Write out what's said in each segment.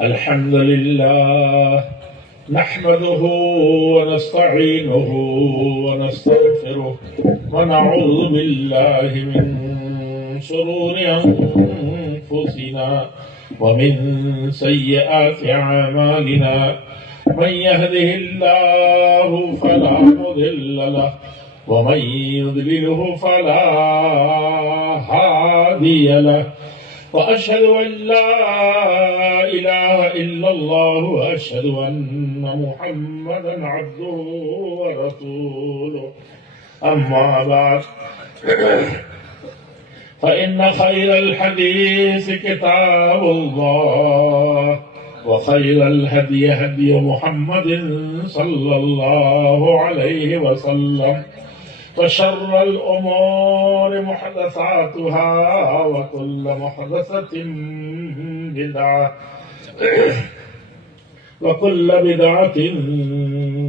الحمد لله نحمده ونستعينه ونستغفره ونعوذ بالله من شرور أنفسنا ومن سيئات أعمالنا من يهده الله فلا مضل له ومن يضلله فلا هادي له وأشهد أن لا إله إلا الله وأشهد أن محمدا عبده ورسوله أما بعد فإن خير الحديث كتاب الله وخير الهدي هدي محمد صلى الله عليه وسلم وشر الأمور محدثاتها وكل محدثة بدعة وكل بدعة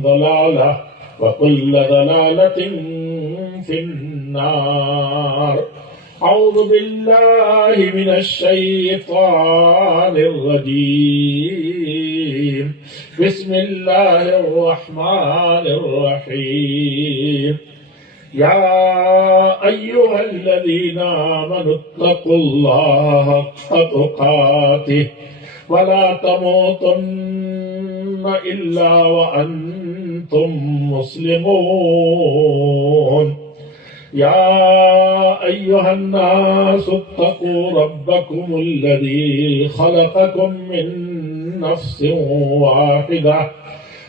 ضلالة وكل ضلالة في النار. أعوذ بالله من الشيطان الرجيم. بسم الله الرحمن الرحيم. يا أيها الذين آمنوا اتقوا الله حق تقاته ولا تموتن إلا وأنتم مسلمون. يا أيها الناس اتقوا ربكم الذي خلقكم من نفس واحدة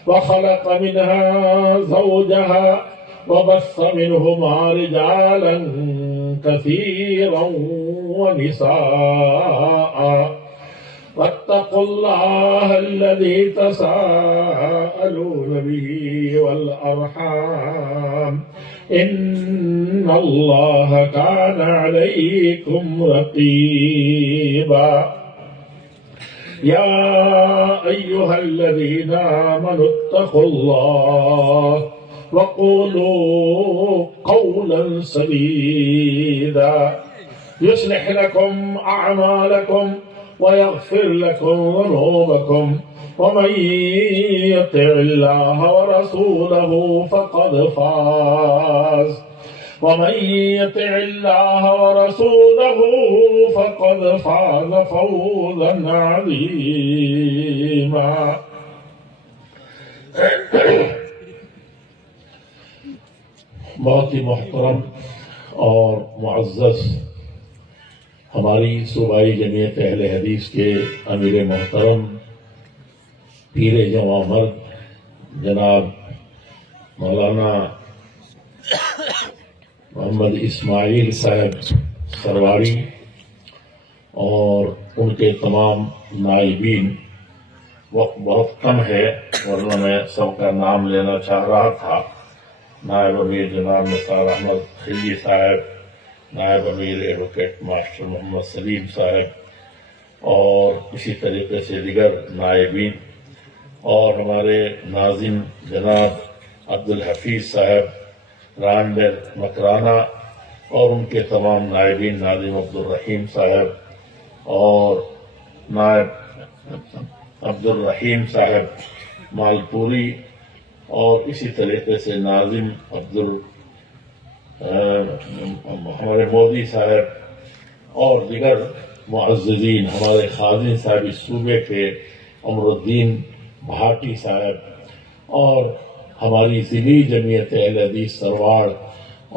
وخلق منها زوجها وبث منهما رجالا كثيرا ونساء واتقوا الله الذي تساءلون به والأرحام إن الله كان عليكم رقيبا. يا أيها الذين آمنوا اتقوا الله وقولوا قولا سديدا يصلح لكم أعمالكم ويغفر لكم ذنوبكم ومن يطع الله ورسوله فقد فاز ومن يطع الله ورسوله فقد فاز فوزا عظيما. بہت ہی محترم اور معزز ہماری صوبائی جمعیت اہل حدیث کے امیر محترم پیر جواں مرد جناب مولانا محمد اسماعیل صاحب سرواڑی اور ان کے تمام نائبین. وقت بہت کم ہے ورنہ میں سب کا نام لینا چاہ رہا تھا. نائب امیر جناب نثار احمد خلی صاحب، نائب امیر ایڈوکیٹ ماسٹر محمد سلیم صاحب اور اسی طریقے سے دیگر نائبین اور ہمارے ناظم جناب عبدالحفیظ صاحب رانڈر مکرانہ اور ان کے تمام نائبین، ناظم عبدالرحیم صاحب اور نائب عبدالرحیم صاحب مالپوری اور اسی طریقے سے ناظم ہمارے مودی صاحب اور دیگر معززین، ہمارے خازن صاحب اس صوبے کے امر الدین بھاٹی صاحب اور ہماری ضلعی جمعیت اہل حدیث سرواڑ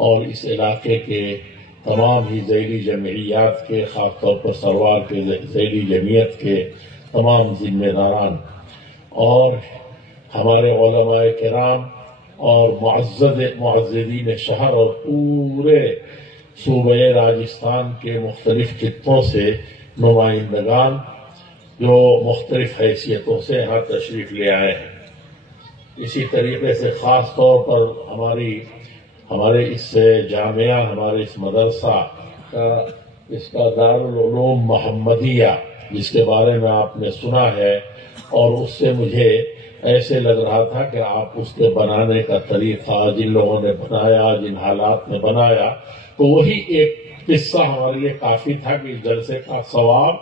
اور اس علاقے کے تمام ہی ذیلی جمعیات کے، خاص طور پر سرواڑ کے ذیلی جمعیت کے تمام ذمہ داران اور ہمارے علماء کرام اور معززین شہر اور پورے صوبہ راجستھان کے مختلف خطوں سے نمائندگان جو مختلف حیثیتوں سے یہاں تشریف لے آئے ہیں. اسی طریقے سے خاص طور پر ہمارے اس جامعہ، ہمارے اس مدرسہ کا، اس کا دارالعلوم محمدیہ جس کے بارے میں آپ نے سنا ہے، اور اس سے مجھے ایسے لگ رہا تھا کہ آپ اس کے بنانے کا طریقہ، جن لوگوں نے بنایا، جن حالات میں بنایا، تو وہی ایک قصہ ہمارے لیے کافی تھا کہ اس جلسے کا ثواب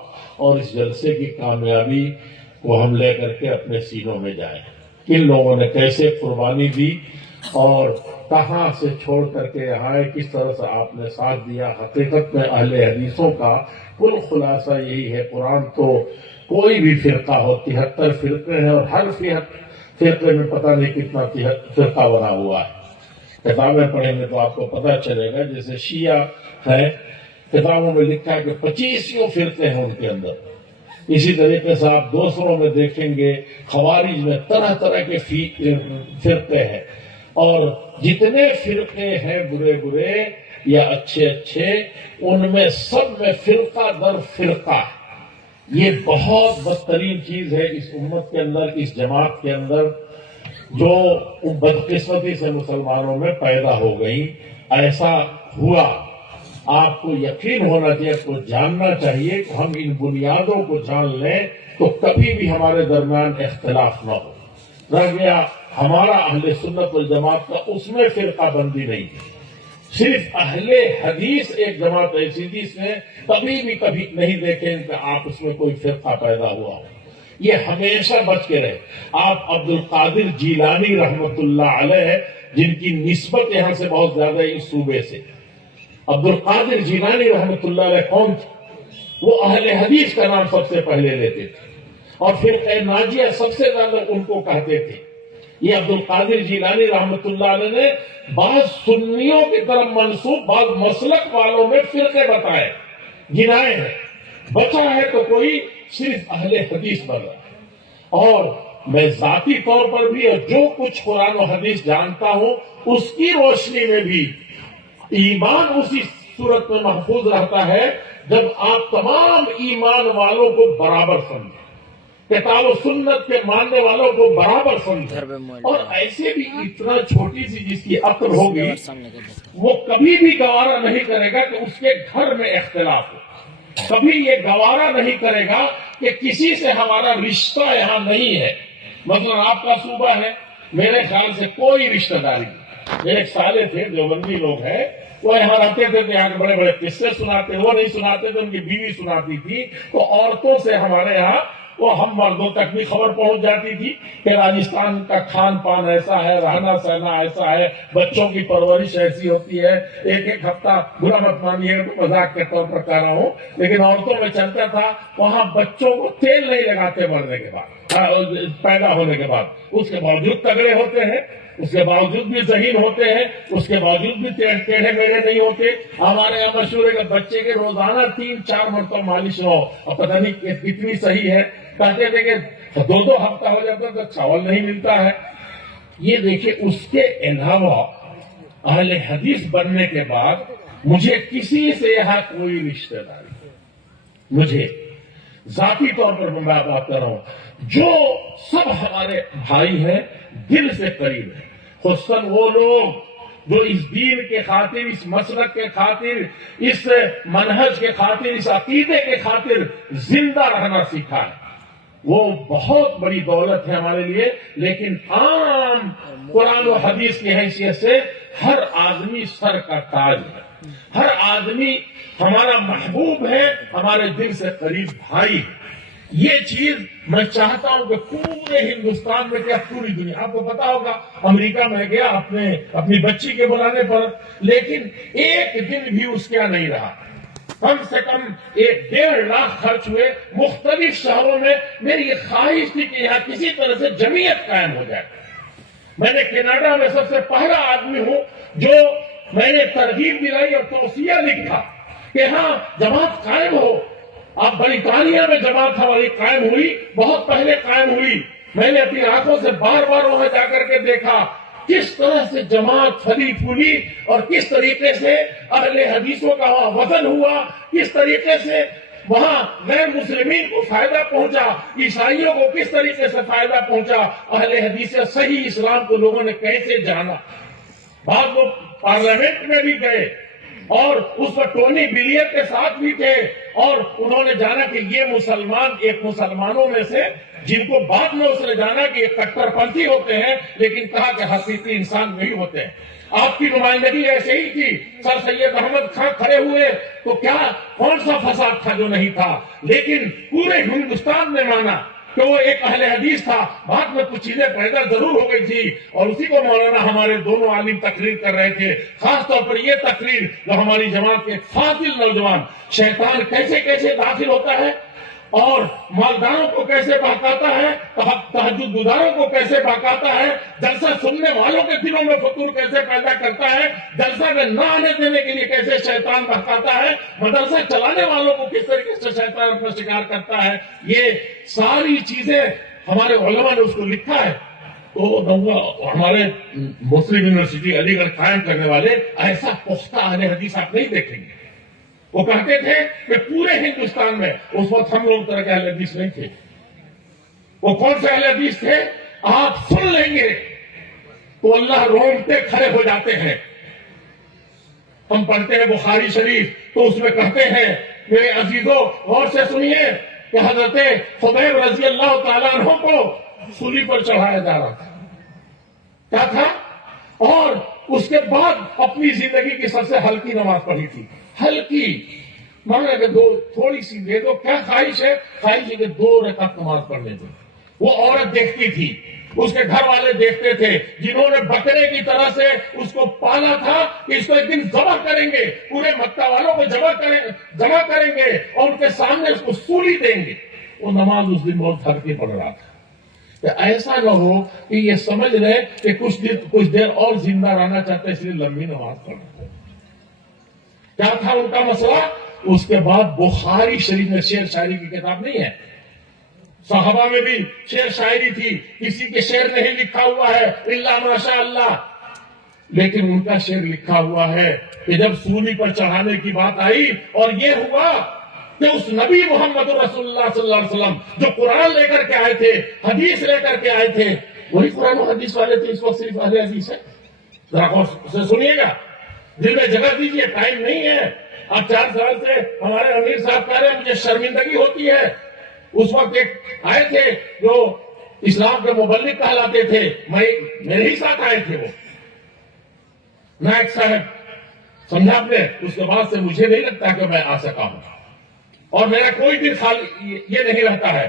اور اس جلسے کی کامیابی وہ ہم لے کر کے اپنے سینوں میں جائیں. کن لوگوں نے کیسے قربانی دی اور کہاں سے چھوڑ کر کے یہاں آئے, کس طرح سے آپ نے ساتھ دیا. حقیقت میں اہل حدیثوں کا کل خلاصہ یہی ہے. قرآن تو کوئی بھی فرقہ ہو, 73 فرقے ہیں اور ہر فرقے میں پتہ نہیں کتنا فرقہ بنا ہوا ہے. کتابیں پڑھیں گے تو آپ کو پتہ چلے گا. جیسے شیعہ ہے, کتابوں میں لکھا ہے کہ 25 فرقے ہیں ان کے اندر. اسی طریقے سے آپ دوسروں میں دیکھیں گے خوارج میں طرح طرح کے فرقے ہیں. اور جتنے فرقے ہیں برے برے یا اچھے اچھے, ان میں سب میں فرقہ در فرقہ ہے. یہ بہت بدترین چیز ہے اس امت کے اندر, اس جماعت کے اندر, جو بدقسمتی سے مسلمانوں میں پیدا ہو گئی. ایسا ہوا. آپ کو یقین ہونا چاہیے, آپ کو جاننا چاہیے کہ ہم ان بنیادوں کو جان لیں تو کبھی بھی ہمارے درمیان اختلاف نہ ہو. رہ گیا ہمارا اہل سنت والجماعت کا اس میں فرقہ بندی نہیں ہے. صرف اہل حدیث ایک جماعت ایسی تھی, اس میں کبھی نہیں دیکھیں کہ آپ اس میں کوئی فرقہ پیدا ہوا ہو. یہ ہمیشہ بچ کے رہے. آپ عبد القادر جیلانی رحمت اللہ علیہ, جن کی نسبت یہاں سے بہت زیادہ ہے اس صوبے سے, عبد القادر جیلانی رحمت اللہ علیہ کون تھے؟ وہ اہل حدیث کا نام سب سے پہلے لیتے تھے اور پھر ناجیہ سب سے زیادہ ان کو کہتے تھے. یہ عبد القادر جیلانی رحمت اللہ علیہ نے بعض سنیوں کی طرف منسوب بعض مسلک والوں میں فرقے بتائے, گنائے ہیں. بچا ہے تو کوئی صرف اہل حدیث بنا. اور میں ذاتی طور پر بھی جو کچھ قرآن و حدیث جانتا ہوں اس کی روشنی میں بھی ایمان اسی صورت میں محفوظ رہتا ہے جب آپ تمام ایمان والوں کو برابر سمجھیں, کتاب و سنت کے ماننے والوں کو برابر سمجھیں. اور ایسے بھی اتنا چھوٹی سی جس کی عقل ہوگی وہ کبھی بھی گوارا نہیں کرے گا کہ اس کے گھر میں اختلاف ہو. کبھی یہ گوارا نہیں کرے گا کہ کسی سے ہمارا رشتہ یہاں نہیں ہے. مثلا آپ کا صوبہ ہے, میرے خیال سے کوئی رشتہ داری نہیں. میرے ایک سالے تھے دیوبندی لوگ ہیں, وہ یہاں رہتے تھے تو یہاں کے بڑے بڑے قصے سناتے. وہ نہیں سناتے تھے, ان کی بیوی سناتی تھی. تو عورتوں سے ہمارے یہاں وہ ہم مردوں تک بھی خبر پہنچ جاتی تھی کہ راجستھان کا کھان پان ایسا ہے, رہنا سہنا ایسا ہے, بچوں کی پرورش ایسی ہوتی ہے. ایک ہفتہ, برا مت مانیے تو مذاق کے طور پر کہہ رہا ہوں, لیکن عورتوں میں چلتا تھا وہاں بچوں کو تیل نہیں لگاتے مرنے کے بعد, پیدا ہونے کے بعد. اس کے باوجود تگڑے ہوتے ہیں, اس کے باوجود بھی ذہین ہوتے ہیں, اس کے باوجود بھی ٹیڑھے میڑھے نہیں ہوتے. ہمارے یہاں مشہور ہے کہ بچے کے روزانہ 3-4 مرتبہ مالش ہو, اور پتہ نہیں کتنی صحیح ہے. کہتے تھے کہ 2 ہفتہ ہو جاتا تو چاول نہیں ملتا ہے. یہ دیکھیں, اس کے علاوہ اہل حدیث بننے کے بعد مجھے کسی سے یہاں کوئی رشتہ داری, مجھے ذاتی طور پر میں بات کر رہا ہوں, جو سب ہمارے بھائی ہیں, دل سے قریب ہیں. خصوصاً وہ لوگ جو اس دین کے خاطر, اس مسلک کے خاطر, اس منہج کے خاطر, اس عقیدے کے خاطر زندہ رہنا سیکھا ہے, وہ بہت بڑی دولت ہے ہمارے لیے. لیکن عام قرآن و حدیث کی حیثیت سے ہر آدمی سر کا تاج ہے, ہر آدمی ہمارا محبوب ہے, ہمارے دل سے قریب بھائی ہے. یہ چیز میں چاہتا ہوں کہ پورے ہندوستان میں, کیا پوری دنیا, آپ کو پتا ہوگا امریکہ میں گیا اپنی بچی کے بلانے پر, لیکن ایک دن بھی اس کا نہیں رہا. کم سے کم 1.5 لاکھ خرچ ہوئے مختلف شہروں میں. میری یہ خواہش تھی کہ یہاں کسی طرح سے جمعیت قائم ہو جائے. میں نے کینیڈا میں سب سے پہلا آدمی ہوں جو میں نے ترغیب دلائی اور توصیہ لکھا کہ ہاں جماعت قائم ہو. اب برطانیہ میں جماعت ہماری قائم ہوئی, بہت پہلے قائم ہوئی. میں نے اپنی آنکھوں سے بار بار وہاں جا کر کے دیکھا کس طرح سے جماعت پھلی پھولی اور کس طریقے سے اہل حدیثوں کا وہاں وزن ہوا, کس طریقے سے وہاں غیر مسلمین کو فائدہ پہنچا, عیسائیوں کو کس طریقے سے فائدہ پہنچا. اہل حدیث صحیح اسلام کو لوگوں نے کیسے جانا. بعض لوگ پارلیمنٹ میں بھی گئے اور اس پر ٹونی بلیئر کے ساتھ بھی تھے, اور انہوں نے جانا کہ یہ مسلمان ایک مسلمانوں میں سے, جن کو بعد میں اس نے جانا کہ یہ کٹر پنتھی ہوتے ہیں, لیکن کہا کہ حقیقی انسان وہی ہوتے ہیں. آپ کی نمائندگی ایسے ہی تھی. سر سید احمد خان کھڑے ہوئے تو کیا کون سا فساد تھا جو نہیں تھا, لیکن پورے ہندوستان نے مانا کہ وہ ایک اہل حدیث تھا، بعد میں کچھ چیزیں پیدا ضرور ہو گئی تھی، اور اسی کو مولانا ہمارے دونوں عالم تقریر کر رہے تھے، خاص طور پر یہ تقریر جو ہماری جماعت کے فاضل نوجوان شیطان کیسے کیسے داخل ہوتا ہے اور مالداروں کو کیسے بہکاتا ہے، تہجد گزاروں کو کیسے بہکاتا ہے، جلسہ سننے والوں کے دلوں میں فطور کیسے پیدا کرتا ہے، جلسہ میں نہ آنے دینے کے لیے کیسے شیطان بہکاتا ہے، مدرسہ چلانے والوں کو کس طریقے سے شیطان پر شکار کرتا ہے، یہ ساری چیزیں ہمارے علماء نے اس کو لکھا ہے۔ تو ہمارے مسلم یونیورسٹی علی گڑھ قائم کرنے والے ایسا پختہ اہل حدیث آپ نہیں دیکھیں گے۔ وہ کہتے تھے کہ پورے ہندوستان میں اس وقت ہم لوگ طرح کے اہل حدیث نہیں تھے۔ وہ کون سے اہل حدیث تھے؟ آپ سن لیں گے تو اللہ رومتے کھڑے ہو جاتے ہیں۔ ہم پڑھتے ہیں بخاری شریف تو اس میں کہتے ہیں میرے عزیزوں غور سے سنیے کہ حضرت خبیب رضی اللہ تعالیٰ عنہ کو سولی پر چڑھایا جا رہا تھا، کیا تھا، اور اس کے بعد اپنی زندگی کی سب سے ہلکی نماز پڑھی تھی، ہلکی، مانگا کہ دو تھوڑی سی دے دو، کیا خواہش ہے؟ خواہش ہے کہ 2 رکعت نماز پڑھنے دو۔ وہ عورت دیکھتی تھی، اس کے گھر والے دیکھتے تھے، جنہوں نے بکرے کی طرح سے اس کو پالا تھا کہ اس کو ایک دن ذبح کریں گے، پورے مکہ والوں کو جمع کریں گے اور ان کے سامنے اس کو سولی دیں گے۔ وہ نماز اس دن بہت ہلکی پڑھ رہا تھا کہ ایسا نہ ہو کہ یہ سمجھ رہے کہ کچھ دیر اور زندہ رہنا چاہتے اس لیے لمبی نماز پڑھنا۔ کیا تھا ان کا مسئلہ؟ اس کے بعد بخاری شریف میں شعر شاعری کی کتاب نہیں ہے، صحابہ میں بھی شعر شاعری تھی، کسی کے شعر نہیں لکھا ہوا ہے الا ماشاء اللہ، لیکن ان کا شعر لکھا ہوا ہے کہ جب سولی پر چڑھانے کی بات آئی اور یہ ہوا کہ اس نبی محمد رسول اللہ صلی اللہ علیہ وسلم جو قرآن لے کر کے آئے تھے، حدیث لے کر کے آئے تھے، وہی قرآن و حدیث والے تھے، اس وقت صرف اہل حدیث ہے۔ ذرا غور سے سنیے گا، دل میں جگہ دیجیے، ٹائم نہیں ہے۔ اب 4 سال سے ہمارے امیر صاحب کہہ رہے ہیں مجھے شرمندگی ہوتی ہے۔ اس وقت ایک آئے تھے جو اسلام کے مبلغ کہلاتے تھے، میرے ہی ساتھ آئے تھے، وہ نائک صاحب، سمجھا آپ نے؟ اس کے بعد سے مجھے نہیں لگتا کہ میں آ سکا ہوں، اور میرا کوئی دن خالی یہ نہیں رہتا ہے۔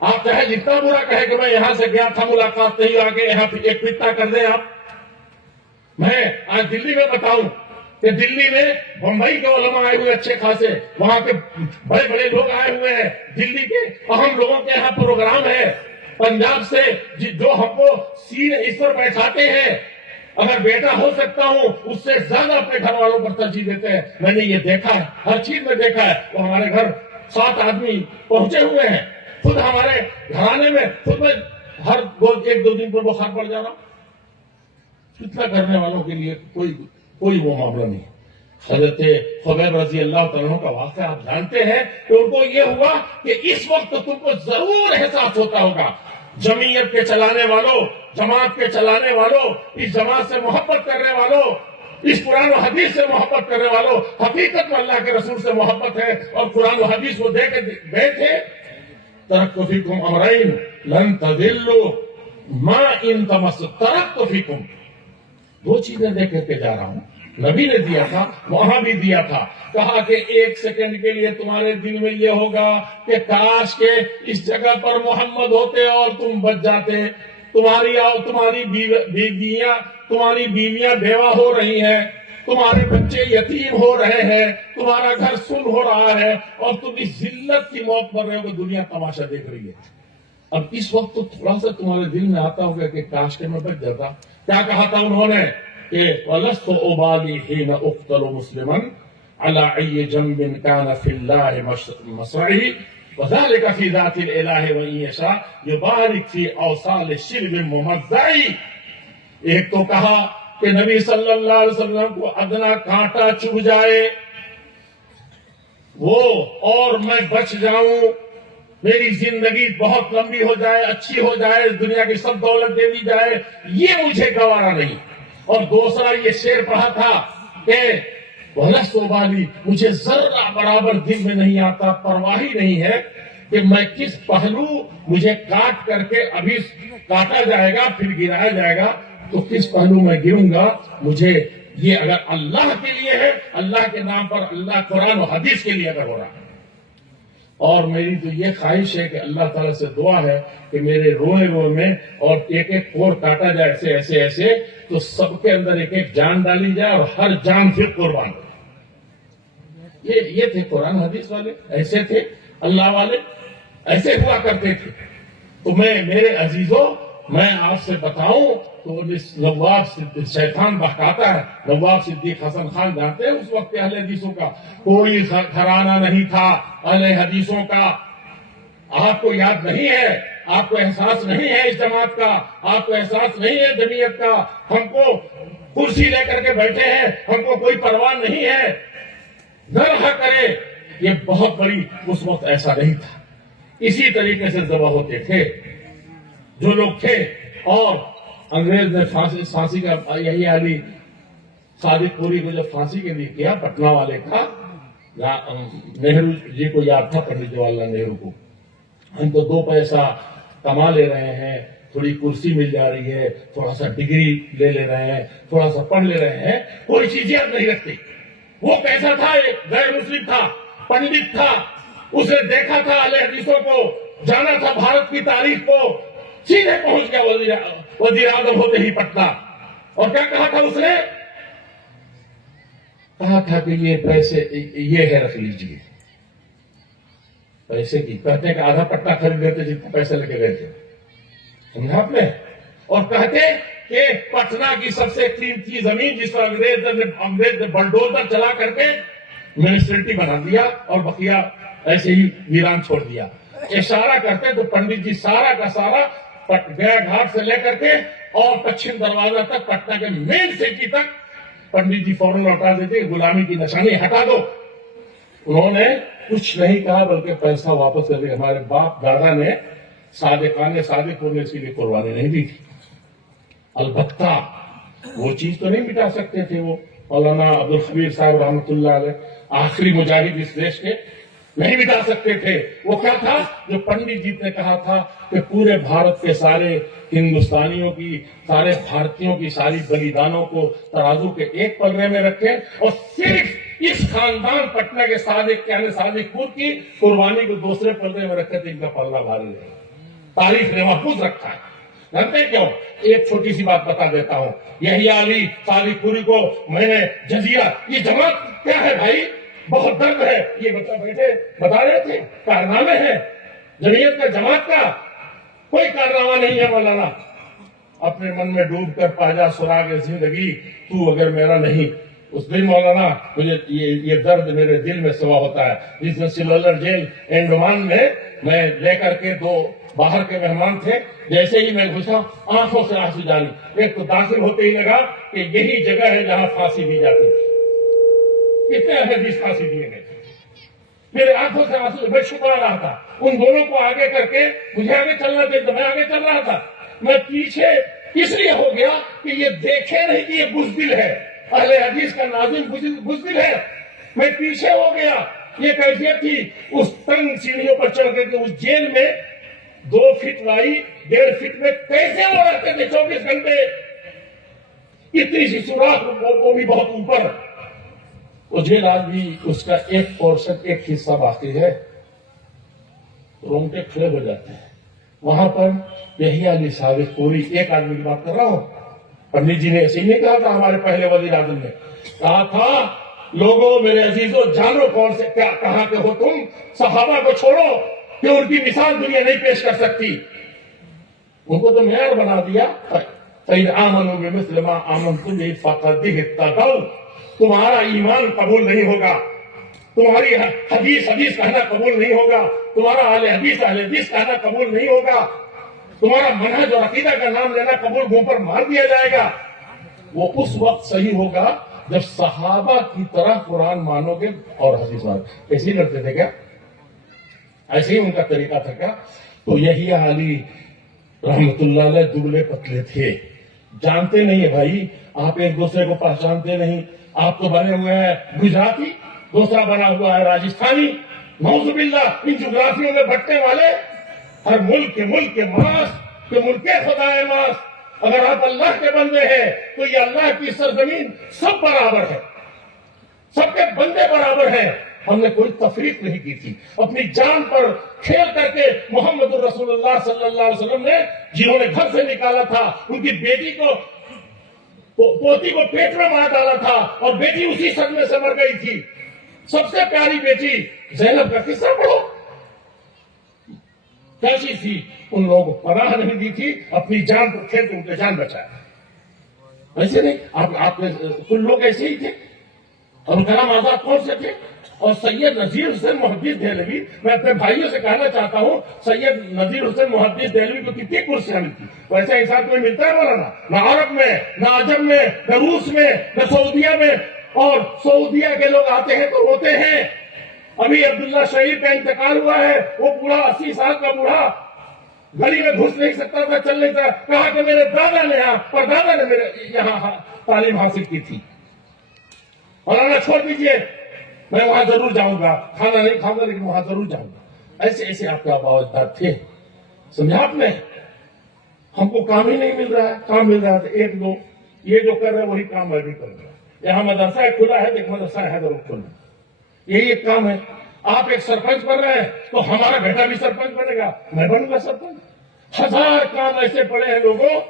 آپ چاہے جتنا برا کہے کہ میں یہاں سے گیا تھا ملاقات نہیں آگے یہاں ایک پتا کر دیں آپ۔ میں آج دلی میں بتاؤں کہ دلی میں بمبئی کے علماء آئے ہوئے اچھے خاصے، وہاں کے بڑے بڑے لوگ آئے ہوئے ہیں، دلی کے اہم لوگوں کے یہاں پروگرام ہے، پنجاب سے جو ہم کو سین اس پر بیٹھاتے ہیں، اگر بیٹا ہو سکتا ہوں اس سے زیادہ اپنے گھر والوں پر ترجیح دیتے ہیں۔ میں نے یہ دیکھا ہے، ہر چیز میں دیکھا ہے۔ وہ ہمارے گھر 7 آدمی پہنچے ہوئے ہیں، خود ہمارے گھرانے میں خود میں ہر 1-2 دن پر بخار پڑ جا رہا۔ فتنہ کرنے والوں کے لیے کوئی وہ معاملہ نہیں۔ حضرت خبیب رضی اللہ تعالیٰ کا واقعہ آپ جانتے ہیں کہ ان کو یہ ہوا کہ اس وقت تم کو ضرور احساس ہوتا ہوگا، جمعیت کے چلانے والوں، جماعت کے چلانے والوں، اس جماعت سے محبت کرنے والوں، اس قرآن و حدیث سے محبت کرنے والوں، حقیقت میں اللہ کے رسول سے محبت ہے اور قرآن و حدیث وہ دے کے گئے تھے۔ ترکت فیکم امرین لن تضلوا ما ان ترکت فیکم، 2 چیزیں دے کر کے جا رہا ہوں، نبی نے دیا تھا، وہاں بھی دیا تھا، کہا کہ 1 سیکنڈ کے لیے تمہارے دل میں یہ ہوگا کہ کاش کے اس جگہ پر محمد ہوتے اور تم بچ جاتے، تمہاری بیویاں بیوہ ہو رہی ہیں، تمہارے بچے یتیم ہو رہے ہیں، تمہارا گھر سن ہو رہا ہے اور تم اس ذلت کی موت مر رہے ہو کہ دنیا تماشا دیکھ رہی ہے۔ اب اس وقت تو تھوڑا سا تمہارے دل میں آتا ہوگا کہ کاش کے میں بچ جاتا۔ کیا کہا تھا انہوں نے کہ وَلَسْتُ أُبَالِي حِينَ أُقْتَلُ مُسْلِمًا عَلَىٰ أَيِّ جَنْبٍ كَانَ فِي اللَّهِ مَصْرَعِي وَذَلِكَ فِي ذَاتِ الْإِلَٰهِ وَإِن يَشَاء يُبَارِكْ فِي أَوْصَالِ الشِّرْبِ مُمَزَّعِ۔ ایک تو کہا کہ نبی صلی اللہ علیہ وسلم کو ادنا کانٹا چبھ جائے وہ اور میں بچ جاؤں، میری زندگی بہت لمبی ہو جائے، اچھی ہو جائے، دنیا کی سب دولت دے دی جائے، یہ مجھے گوارا نہیں۔ اور دوسرا یہ شعر پڑھا تھا کہ وَلَسْتُ أُبَالِي، مجھے ذرہ برابر دل میں نہیں آتا، پرواہ ہی نہیں ہے کہ میں کس پہلو مجھے کاٹ کر کے ابھی کاٹا جائے گا پھر گرایا جائے گا تو کس پہلو میں گروں گا۔ مجھے یہ اگر اللہ کے لیے ہے، اللہ کے نام پر، اللہ قرآن و حدیث کے لیے اگر ہو رہا ہے اور میری تو یہ خواہش ہے کہ اللہ تعالیٰ سے دعا ہے کہ میرے روئے روئے میں اور ایک ایک پور کاٹا جائے ایسے ایسے ایسے، تو سب کے اندر ایک ایک جان ڈالی جائے اور ہر جان پھر قربان ہو۔ یہ تھے قرآن حدیث والے، ایسے تھے اللہ والے، ایسے ہوا کرتے تھے۔ تو میرے عزیزوں، میں آپ سے بتاؤں تو نواب شیطان بہکاتا ہے، نواب صدیق حسن خان جانتے ہیں اس وقت اہل حدیثوں کا کوئی گھرانہ نہیں تھا اہل حدیثوں کا۔ آپ کو یاد نہیں ہے، آپ کو احساس نہیں ہے اس جماعت کا، آپ کو احساس نہیں ہے جمعیت کا۔ ہم کو کرسی لے کر کے بیٹھے ہیں، ہم کو کوئی پرواہ نہیں ہے، نہ رہا کرے۔ یہ بہت بڑی، اس وقت ایسا نہیں تھا، اسی طریقے سے ذبح ہوتے تھے جو لوگ تھے۔ اور انگریز نے پھانسی کا، یہی علی صادق پوری کو جب پھانسی کے لیے کیا پٹنہ والے کا، نہرو جی کو یاد تھا، پنڈت جواہر لال نہرو کو، ہم تو 2 پیسہ کما لے رہے ہیں، تھوڑی کرسی مل جا رہی ہے، تھوڑا سا ڈگری لے رہے ہیں، تھوڑا سا پڑھ لے رہے ہیں، کوئی چیز یاد نہیں رکھتی۔ وہ کیسا تھا؟ ایک غیر مسلم تھا، پنڈت تھا، اس نے دیکھا تھا اہل حدیثوں کو، جانا تھا بھارت کی تاریخ کو، سیدھے پہنچ گیا وزیر اعظم ہوتے ہی پٹنہ۔ اور کیا کہا تھا اس نے؟ کہا تھا کہ یہ پیسے یہ ہے، رکھ لیجیے۔ پیسے کی کہتے کہ آدھا پٹنہ خرید لیتے جتنے پیسے لے کے گئے تھے، سمجھا آپ نے؟ اور کہتے کہ پٹنہ کی سب سے قیمتی زمین جس پر انگریز نے بلڈوزر چلا کر کے میونسپلٹی بنا دیا اور بقیہ ایسے ہی ویران چھوڑ دیا۔ اشارہ کرتے تو پنڈت جی سارا کا سارا گیا گھاٹ سے لے کر کے اور پچھم دروازہ تک، پٹنہ کے مین سٹی تک، پنڈت جی فوراً لوٹا دیتے، غلامی کی نشانی ہٹا دو۔ انہوں نے کچھ نہیں کہا بلکہ پیسہ واپس کر دیا۔ ہمارے باپ دادا نے صادقانہ صادق ہونے کے لیے قربانی نہیں دی تھی۔ البتہ وہ چیز تو نہیں مٹا سکتے تھے، وہ مولانا عبدالخبیر صاحب رحمۃ اللہ علیہ آخری مجاہد اس دیش کے، نہیں مٹا سکتے تھے۔ وہ کیا تھا جو پنڈت جی نے کہا تھا کہ پورے بھارت کے سارے ہندوستانیوں کی، سارے بھارتیوں کی ساری بلیدانوں کو ترازو کے ایک پلڑے میں رکھیں اور صرف اس خاندان پٹنہ کے صادق یعنی صادق پور کی قربانی کو دوسرے پلڑے میں رکھے تھے، ان کا پلڑا بھاری رہے۔ تاریخ نے محفوظ رکھا ہے۔ جانتے کیوں؟ ایک چھوٹی سی بات بتا دیتا ہوں۔ یہی علی صادق پوری کو میں نے جزیرہ، یہ جماعت کیا ہے بھائی؟ بہت درد ہے، یہ بچہ بیٹھے بتا رہے تھے، کارنامے ہیں جمعیت کا، جماعت کا کوئی کارنامہ نہیں ہے مولانا۔ اپنے من میں ڈوب کر پاجا سراغ زندگی تو اگر میرا نہیں۔ اس دن مولانا مجھے یہ درد میرے دل میں سوا ہوتا ہے، جس دن سلولر جیل انڈمان میں لے کر کے 2 باہر کے مہمان تھے، جیسے ہی میں گھسا آنکھوں سے آنسو جاری۔ ایک تو داخل ہوتے ہی لگا کہ یہی جگہ ہے جہاں پھانسی دی جاتی تھی۔ کتنے حدیث پھانسی دیے گئے تھے، میرے آنکھوں سے آنسو، میں چھپا رہا تھا ان دونوں کو آگے کر کے، مجھے آگے چلنا چاہیے تو میں آگے چل رہا تھا، میں پیچھے اس لیے ہو گیا کہ یہ دیکھے نہیں کہ یہ بزدل ہے، اہل حدیث کا ناظم بزدل ہے، میں پیچھے ہو گیا۔ یہ کیفیت تھی اس تنگ سیڑھیوں پر چڑھ کر کے اس جیل میں 2 فٹ لائی 1.5 فٹ میں کیسے وہ رہتے تھے 24 گھنٹے، اتنی سی سوراخ، وہ بھی بہت اوپر۔ وہ جیل آج بھی اس کا ایک پورشن، ایک حصہ باقی ہے، رونگٹے کھڑے ہو جاتے ہیں وہاں پر۔ یہی علی صادق پوری، ایک آدمی کی بات کر رہا ہوں، پنڈت جی نے ایسے ہی نہیں کہا تھا، ہمارے پہلے وزیر اعظم نے کہا تھا، لوگوں میرے عزیزوں جانو کون سے کیا کہاں کے ہو تم، صحابہ کو چھوڑو کہ ان کی مثال دنیا نہیں پیش کر سکتی، ان کو تو معیار بنا دیا۔ فَإِنْ آمَنُوا بِمِثْلِ مَا آمَنْتُمْ بِهِ فَقَدْ اهْتَدَوْا، تمہارا ایمان قبول نہیں ہوگا، تمہاری حدیث کہنا قبول نہیں ہوگا، تمہارا اہل حدیث کہنا قبول نہیں ہوگا، تمہارا منہج اور عقیدہ کا نام لینا قبول منہ پر مار دیا جائے گا۔ وہ اس وقت صحیح ہوگا جب صحابہ کی طرح قرآن مانو گے اور حدیث مانو گے۔ ایسے ہی کرتے تھے کیا؟ ایسے ہی ان کا طریقہ تھا کیا؟ تو یہی علی رحمت اللہ علیہ دبلے پتلے تھے، جانتے نہیں ہے بھائی، آپ ایک دوسرے کو پہچانتے نہیں۔ آپ تو بنے ہوئے ہیں گجراتی، دوسرا بنا ہوا ہے راجستھانی، نعوذ باللہ ان جغرافیوں میں بٹنے والے، ہر ملک کے ماس کے ملک خدا ماس۔ اگر آپ اللہ کے بندے ہیں تو یہ اللہ کی سرزمین سب برابر ہے، سب کے بندے برابر ہیں۔ ہم نے کوئی تفریق نہیں کی تھی. اپنی جان پر کھیل کر کے محمد رسول اللہ صلی اللہ علیہ وسلم نے جنہوں نے گھر سے نکالا تھا، ان کی بیٹی کو پوتی کو پیٹ میں مار ڈالا تھا اور بیٹی اسی صدمے سے مر گئی تھی. سب سے پیاری بیٹی زینب کا قصہ پڑھو کیسی تھی. ان لوگوں کو پناہ نہیں دی تھی، اپنی جان پر کھیل کے ان کی جان بچایا. ایسے نہیں آپ کل لوگ ایسے ہی تھے. ابو کلام آزاد کون سے تھے؟ اور سید نذیر حسین محدث دہلوی، میں اپنے بھائیوں سے کہنا چاہتا ہوں، سید نذیر حسین محدث دہلوی کو کتنی کرسیاں ملتی. ویسا انسان کوئی ملتا ہے مولانا؟ نہ عرب میں، نہ عجم میں، نہ روس میں، نہ سعودیہ میں. اور سعودیہ کے لوگ آتے ہیں تو روتے ہیں. ابھی عبداللہ شہید کا انتقال ہوا ہے، وہ بوڑھا 80 سال کا بوڑھا گلی میں گھس نہیں سکتا تھا، چل نہیں سکتا. کہا کہ میرے دادا نے یہاں پردادا نے میرے یہاں تعلیم حاصل کی تھی. اور اللہ چھوڑ دیجئے، میں وہاں ضرور جاؤں گا، کھانا نہیں کھاؤں گا لیکن وہاں ضرور جاؤں گا. ایسے ایسے آپ کے آباء و اجداد تھے. سمجھا آپ نے؟ ہم کو کام ہی نہیں مل رہا ہے. کام مل رہا ہے تو ایک دو یہ جو کر رہے ہیں وہی کام میں بھی کر رہا ہوں. یہاں مدرسہ کھلا ہے تو ایک مدرسہ ہے ضرور کھلا. یہی ایک کام ہے. آپ ایک سرپنچ بن رہے ہیں تو ہمارا بیٹا بھی سرپنچ بنے گا، میں بنوں گا سرپنچ. 1000 کام ایسے پڑے ہیں لوگوں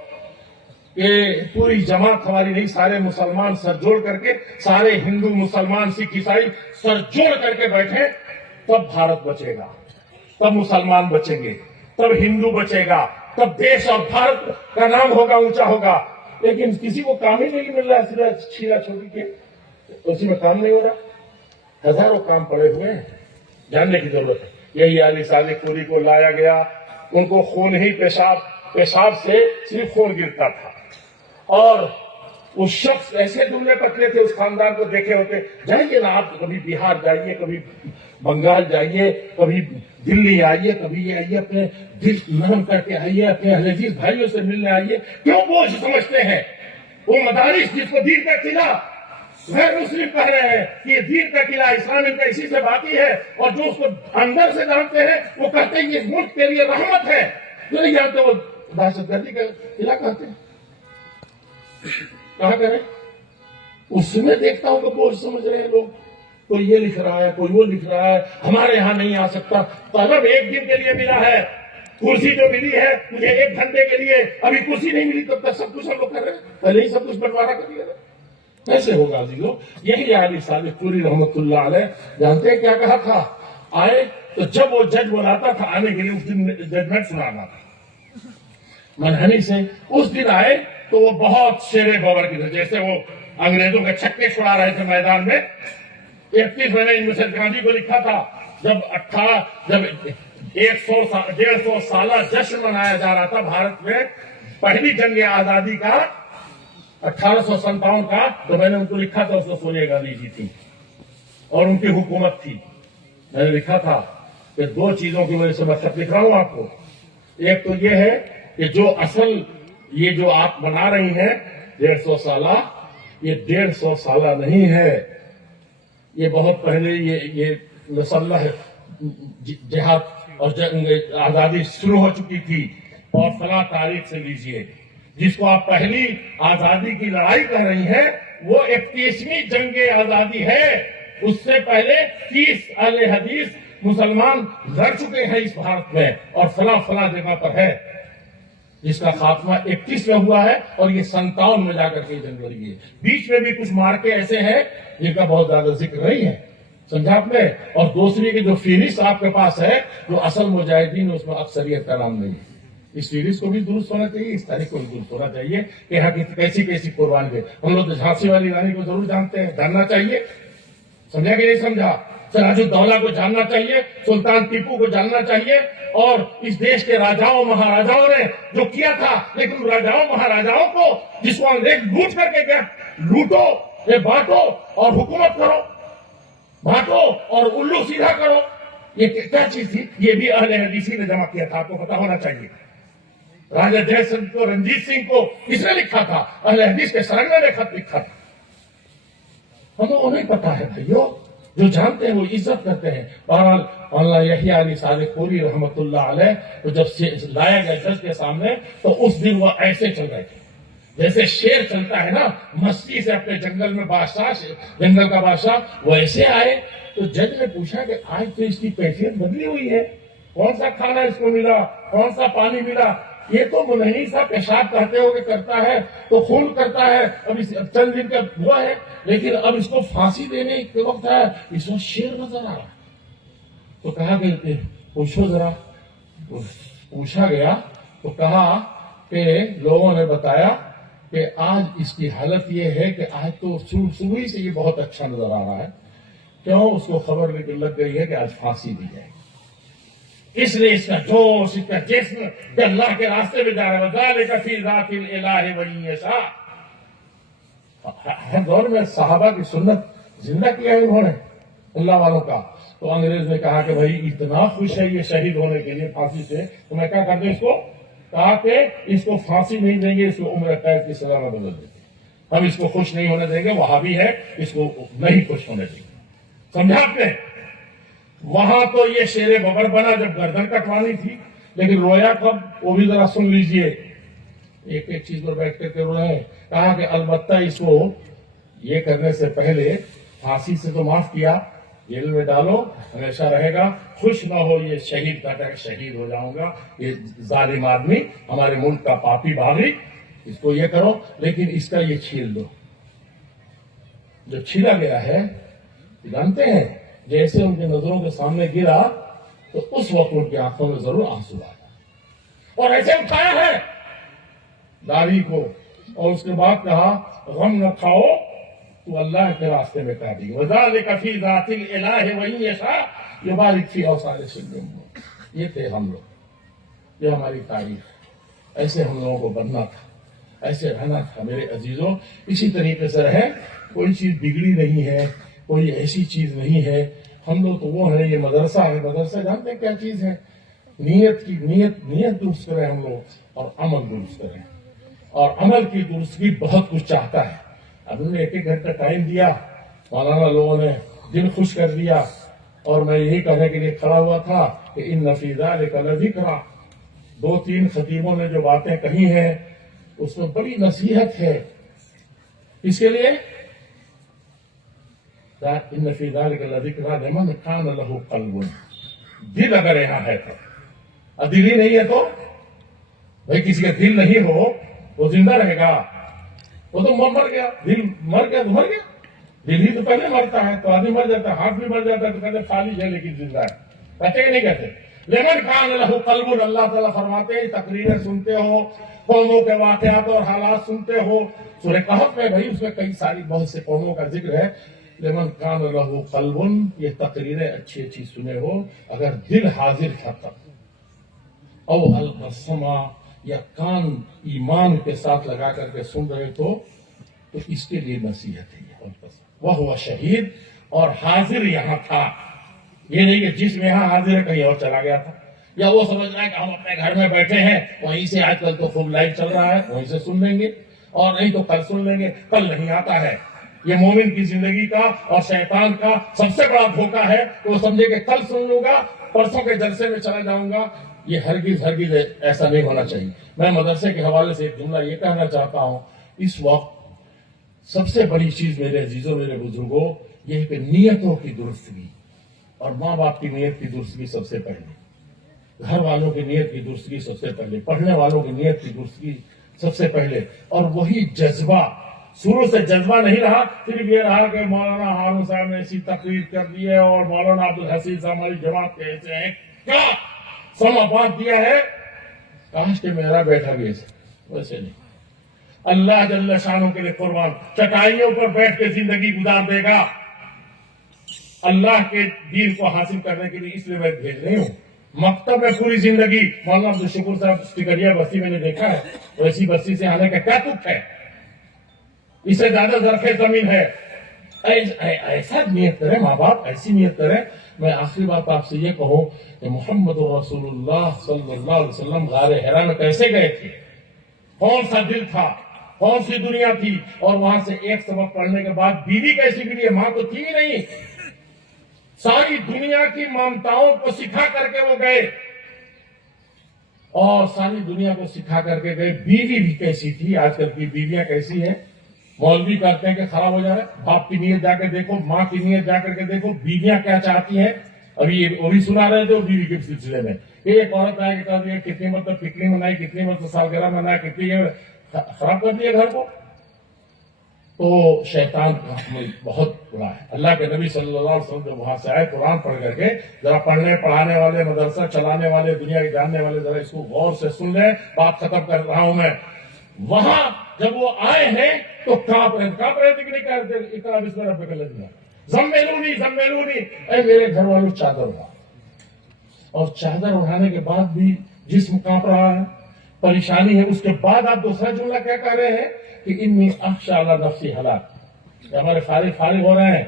کہ پوری جماعت ہماری نہیں، سارے مسلمان سر جوڑ کر کے، سارے ہندو مسلمان سکھ عیسائی سر جوڑ کر کے بیٹھے، تب بھارت بچے گا، تب مسلمان بچیں گے، تب ہندو بچے گا، تب دیش اور بھارت کا نام ہوگا، اونچا ہوگا. لیکن کسی کو کام ہی نہیں مل رہا، صرف چھیلا چھوٹی کے اسی میں کام نہیں ہو رہا. ہزاروں کام پڑے ہوئے ہیں، جاننے کی ضرورت ہے. یہی علی صادق پوری کو لایا گیا، ان کو خون ہی پیشاب سے صرف خون گرتا تھا. اور اس شخص ایسے دبلے پتلے تھے، اس خاندان کو دیکھے ہوتے. جائیے نا آپ کبھی بہار جائیے، کبھی بنگال جائیے، کبھی دلی آئیے، کبھی یہ آئیے، اپنے دل نرم کر کے آئیے، اپنے اہل حدیث بھائیوں سے ملنے آئیے. کیوں بوجھ سمجھتے ہیں؟ وہ مدارس جس کو دین کا قلعہ غیر مسلم کہہ رہے ہیں کہ یہ دین کا قلعہ اسلام ان کا اسی سے باقی ہے، اور جو اس کو اندر سے جانتے ہیں وہ کہتے ہیں یہ ملک کے لیے رحمت ہے. جو نہیں جانتے وہ دہشت گردی کا قلعہ کہتے ہیں. کہاں کریں؟ اس میں دیکھتا ہوں کہ بوجھ سمجھ رہے ہیں لوگ. کوئی یہ لکھ رہا ہے، کوئی وہ لکھ رہا ہے، ہمارے یہاں نہیں آ سکتا. طلب ایک دن کے لیے ملا ہے، کرسی جو ملی ہے مجھے 1 گھنٹے کے لیے. ابھی کرسی نہیں ملی تب تک سب کچھ ہم لوگ کر رہے ہیں، پہلے ہی سب کچھ بنٹوارا کر لیا. کیسے ہوگا عزیزو؟ یہی علی صادق پوری رحمت اللہ علیہ جانتے ہیں کیا کہا تھا؟ آئے تو جب وہ جج بلاتا تھا آنے کے لیے، اس دن ججمنٹ سنانا تھا منحنی سے. اس دن آئے تو وہ بہت شیر بابر کی تھے، جیسے وہ انگریزوں کے چھکے چھڑا رہے تھے میدان میں. 31 میں نے ان میں سے گاندھی کو لکھا تھا، جب 150 سالہ جشن منایا جا رہا تھا بھارت میں، پہلی جنگ آزادی کا 1857 کا، تو میں نے ان کو لکھا تھا. اس میں سونیا گاندھی جی تھی اور ان کی حکومت تھی. میں نے لکھا تھا کہ 2 چیزوں کی وجہ سے میں خط لکھ رہا ہوں آپ کو. ایک تو یہ ہے کہ جو اصل یہ جو آپ بنا رہی ہیں 150 سالہ، یہ 150 سالہ نہیں ہے. یہ بہت پہلے یہ مسلح جہاد اور جنگ آزادی شروع ہو چکی تھی. اور فلاں تاریخ سے لیجئے، جس کو آپ پہلی آزادی کی لڑائی کہہ رہی ہیں، وہ 31ویں جنگ آزادی ہے. اس سے پہلے 30 اہل حدیث مسلمان لڑ چکے ہیں اس بھارت میں، اور فلاں فلاں جگہ پر ہے، جس کا خاتمہ 31 میں ہوا ہے، اور یہ 57 میں جا کر کے جنگ لڑی ہے. بیچ میں بھی کچھ مارکے ایسے ہیں جن کا بہت زیادہ ذکر نہیں ہے. سمجھا آپ نے؟ اور دوسری کی جو فہرست آپ کے پاس ہے، جو اصل مجاہدین، اس میں اکثریت کا نام نہیں ہے. اس فہرست کو بھی درست ہونا چاہیے، اس تاریخ کو بھی درست ہونا چاہیے کہ یہاں کی کیسی قربانی ہے. ہم لوگ تو جھانسی والی رانی کو ضرور جانتے ہیں، جاننا چاہیے. سمجھا کہ نہیں سمجھا؟ سراج الدولہ کو جاننا چاہیے، سلطان ٹیپو کو جاننا چاہیے، اور اس دیش کے راجاؤں مہاراجاؤں نے جو کیا تھا. لیکن راجاؤں مہاراجاؤں کو جس کو انگریز لوٹ کر کے گیا، لوٹو، یہ بانٹو اور حکومت کرو، بانٹو اور الو سیدھا کرو، یہ کیا چیز تھی؟ یہ بھی اہل حدیثی نے جمع کیا تھا، آپ کو پتا ہونا چاہیے. راجہ جے سنگھ کو، رنجیت سنگھ کو کس نے لکھا تھا؟ اہل حدیث کے سرنگے نے خط لکھا تھا. ہم کو نہیں پتا ہے بھائیو، جو جانتے ہیں وہ عزت کرتے ہیں. بہرحال مولانا یحییٰ علی صادق پوری رحمت اللہ علیہ کو جب لایا گیا جج کے سامنے، تو اس دن وہ ایسے چل رہے تھے، جیسے شیر چلتا ہے نا مستی سے اپنے جنگل میں بادشاہ، جنگل کا بادشاہ، ویسے آئے تو جج نے پوچھا کہ آج تو اس کی کیفیت بدلی ہوئی ہے، کون سا کھانا اس کو ملا، کون سا پانی ملا؟ یہ تو منحنی سا پیشاب کہتے ہو کہ کرتا ہے تو خون کرتا ہے، اب چند دن کا ہوا ہے، لیکن اب اس کو پھانسی دینے کے وقت ہے، اس میں شیر نظر آ رہا ہے۔ تو کہا کہ پوچھو ذرا، پوچھا گیا تو کہا کہ لوگوں نے بتایا کہ آج اس کی حالت یہ ہے کہ آج تو صبح سے یہ بہت اچھا نظر آ رہا ہے، کیوں؟ اس کو خبر لگ گئی ہے کہ آج پھانسی دی جائے گی، اس لیے اس کا جوش، اس کا جسم کہ اللہ کے راستے میں جا رہا ہے۔ وَذَلِكَ فِي ذَاتِ الْإِلَٰهِ وَإِن يَشَاء۔ ہر دور میں صحابہ کی سنت زندہ کیا ہے انہوں نے اللہ والوں کا۔ تو انگریز نے کہا کہ بھائی اتنا خوش ہے یہ شہید ہونے کے لیے پھانسی سے، تو میں کیا کر دوں اس کو؟ کہا کہ اس کو پھانسی نہیں دیں گے، اس کو عمر قید کی سزا میں بدل دیں گے، ہم اس کو خوش نہیں ہونے دیں گے، وہابی ہے، اس کو نہیں خوش ہونے دیں گے۔ سمجھا آپ نے؟ وہاں تو یہ شیر ببر بنا جب گردن کٹوانی تھی، لیکن رویا کب وہ بھی ذرا سن لیجئے، ایک ایک چیز پر بیٹھ کر کے روئے۔ کہا کہ البتہ اس کو یہ کرنے سے پہلے پھانسی سے تو معاف کیا، جیل میں ڈالو، ہمیشہ رہے گا، خوش نہ ہو یہ شہید کہتا ہے شہید ہو جاؤں گا، یہ ظالم آدمی ہمارے ملک کا پاپی باغی، اس کو یہ کرو، لیکن اس کا یہ چھیل دو۔ جو چھیلا گیا ہے جانتے ہیں، جیسے ان کی نظروں کے سامنے گرا تو اس وقت ان کی آنکھوں میں ضرور آنسو آیا، اور ایسے اٹھایا ہے داڑھی کو، اور اس کے بعد کہا غم نہ کھاؤ تو اللہ کے راستے میں کہہ دی۔ وَذَلِكَ فِي ذَاتِ الْإِلَٰهِ وَإِن يَشَاء يُبَارِكْ فِي أَوْصَالِ سِلْمِهِمْ۔ یہ تھے ہم لوگ، یہ ہماری تاریخ، ایسے ہم لوگوں کو بننا تھا، ایسے رہنا تھا میرے عزیزوں، اسی طریقے سے رہیں، کوئی چیز بگڑی نہیں ہے، کوئی ایسی چیز نہیں ہے، ہم لوگ تو وہ ہیں، یہ مدرسہ ہے، مدرسہ جانتے ہیں کیا چیز ہے؟ نیت درست کریں ہم لوگ، اور عمل درست کریں، اور عمل کی درستگی بہت کچھ چاہتا ہے۔ اب انہوں نے ایک گھنٹہ ٹائم دیا، مولانا لوگوں نے دل خوش کر دیا، اور میں یہی کہنے کے لیے کھڑا ہوا تھا کہ ان فی ذلک لذکریٰ، دو تین خطیبوں نے جو باتیں کہی ہیں اس میں بڑی نصیحت ہے، اس کے لیے ان فی ذلک لذکریٰ لمن کان لہ قلب، دل اگر یہاں ہے تو، اور دل ہی نہیں ہے تو بھائی کسی کا دل نہیں ہو وہ زندہ رہے گا؟ وہ تو مر گیا، دل مر گیا تو مر گیا، دل ہی تو پہلے مرتا ہے، تو آدمی مر جاتا ہے، ہاتھ بھی مر جاتا ہے تو کہتے خالص ہے لیکن زندہ ہے، کہتے کہ نہیں کہتے؟ لیکن کان لہ قلب، اللہ تعالیٰ فرماتے ہیں تقریریں سنتے ہو، قوموں کے واقعات اور حالات سنتے ہو، سورہ کہف میں بھائی اس میں کئی ساری بہت سے قوموں کا ذکر ہے، لیکن کان لہ قلب، یہ تقریریں اچھی اچھی سنے ہو، اگر دل حاضر تھا تب، او القسمہ، یا کان ایمان کے ساتھ لگا کر کے سن رہے تو اس کے لیے نصیحت ہے۔ وہ ہوا شہید، اور حاضر یہاں تھا، یہ نہیں کہ جس میں یہاں حاضر ہے کہیں اور چلا گیا تھا، یا وہ سمجھ رہا ہے کہ ہم اپنے گھر میں بیٹھے ہیں وہیں سے، آج کل تو خوب لائیو چل رہا ہے وہیں سے سن لیں گے، اور نہیں تو کل سن لیں گے، کل نہیں آتا ہے۔ یہ مومن کی زندگی کا اور شیطان کا سب سے بڑا دھوکہ ہے کہ وہ سمجھے کہ کل سن لوں گا، پرسوں کے جلسے میں چلا جاؤں گا، یہ ہرگز ایسا نہیں ہونا چاہیے۔ میں مدرسے کے حوالے سے ایک جملہ یہ کہنا چاہتا ہوں، اس وقت سب سے بڑی چیز میرے عزیزوں، میرے بزرگوں، یہ ہے کہ نیتوں کی درستگی، اور ماں باپ کی نیت کی درستگی سب سے پہلے، گھر والوں کی نیت کی درستگی سب سے پہلے، پڑھنے والوں کی نیت کی درستگی سب سے پہلے، اور وہی جذبہ، شروع سے جذبہ نہیں رہا، صرف یہ رہا کہ مولانا ہارون صاحب نے ایسی تقریر کر دی ہے اور مولانا عبدالحسین صاحب ہماری جماعت کے ایسے ہیں، کیا سما بات دیا ہے، کاش کہ میرا بیٹھا بھی ایسے، ویسے نہیں۔ اللہ جل شانوں کے لیے قربان، چٹائیوں پر بیٹھ کے زندگی گزار دے گا اللہ کے دین کو حاصل کرنے کے لیے، اس لیے میں بھیج رہی ہوں۔ مکتب میں پوری زندگی، مولانا عبدالشکور صاحب ٹکریا بستی میں نے دیکھا ہے، ویسی بستی سے آنے کا کیا دکھ ہے، اس سے زیادہ ظرف زمین ہے۔ ایسا نیت کریں ماں باپ، ایسی نیت کریں۔ میں آخری بات آپ سے یہ کہوں کہ محمد رسول اللہ صلی اللہ علیہ وسلم غار حرا میں کیسے گئے تھے، کون سا دل تھا، کون سی دنیا تھی، اور وہاں سے ایک سبق پڑھنے کے بعد بیوی کیسی ملی، ماں تو تھی ہی نہیں، ساری دنیا کی ممتاؤں کو سکھا کر کے وہ گئے، اور ساری دنیا کو سکھا کر کے گئے. بیوی بھی کیسی تھی, آج کل کی بیویاں کیسی ہیں. مولوی کہتے ہیں کہ خراب ہو جا رہا ہے, باپ کی نیت جا کر دیکھو, ماں کی نیت جا کر کے دیکھو, بیویاں کیا چاہتی ہیں. ابھی وہ بھی سنا رہے تھے بیوی کے سلسلے میں کہ ایک عورت آئے کہ کہہ دیا کتنی مطلب پکنک منائی, کتنی مطلب سالگرہ منائی, کتنی خراب کر دیا گھر کو. تو شیطان بہت برا ہے. اللہ کے نبی صلی اللہ علیہ وسلم جب وہاں سے آئے قرآن پڑھ کر کے, ذرا پڑھنے پڑھانے والے, مدرسہ چلانے والے, دنیا کے جاننے والے ذرا اس کو غور سے سن لیں, بات ختم کر رہا ہوں میں. وہاں جب وہ آئے ہیں تو کانپ رہے تھے کہ نہیں کہہ رہے تھے اقرا بسم ربک الذی زمیلونی, اے میرے گھر والوں چادر اڑا. اور چادر اڑانے کے بعد بھی جسم کانپ رہا ہے, پریشانی ہے. اس کے بعد آپ دوسرا جملہ کیا کہہ رہے ہیں کہ انی اخشی علی نفسی ہلاک. ہمارے فارغ ہو رہے ہیں,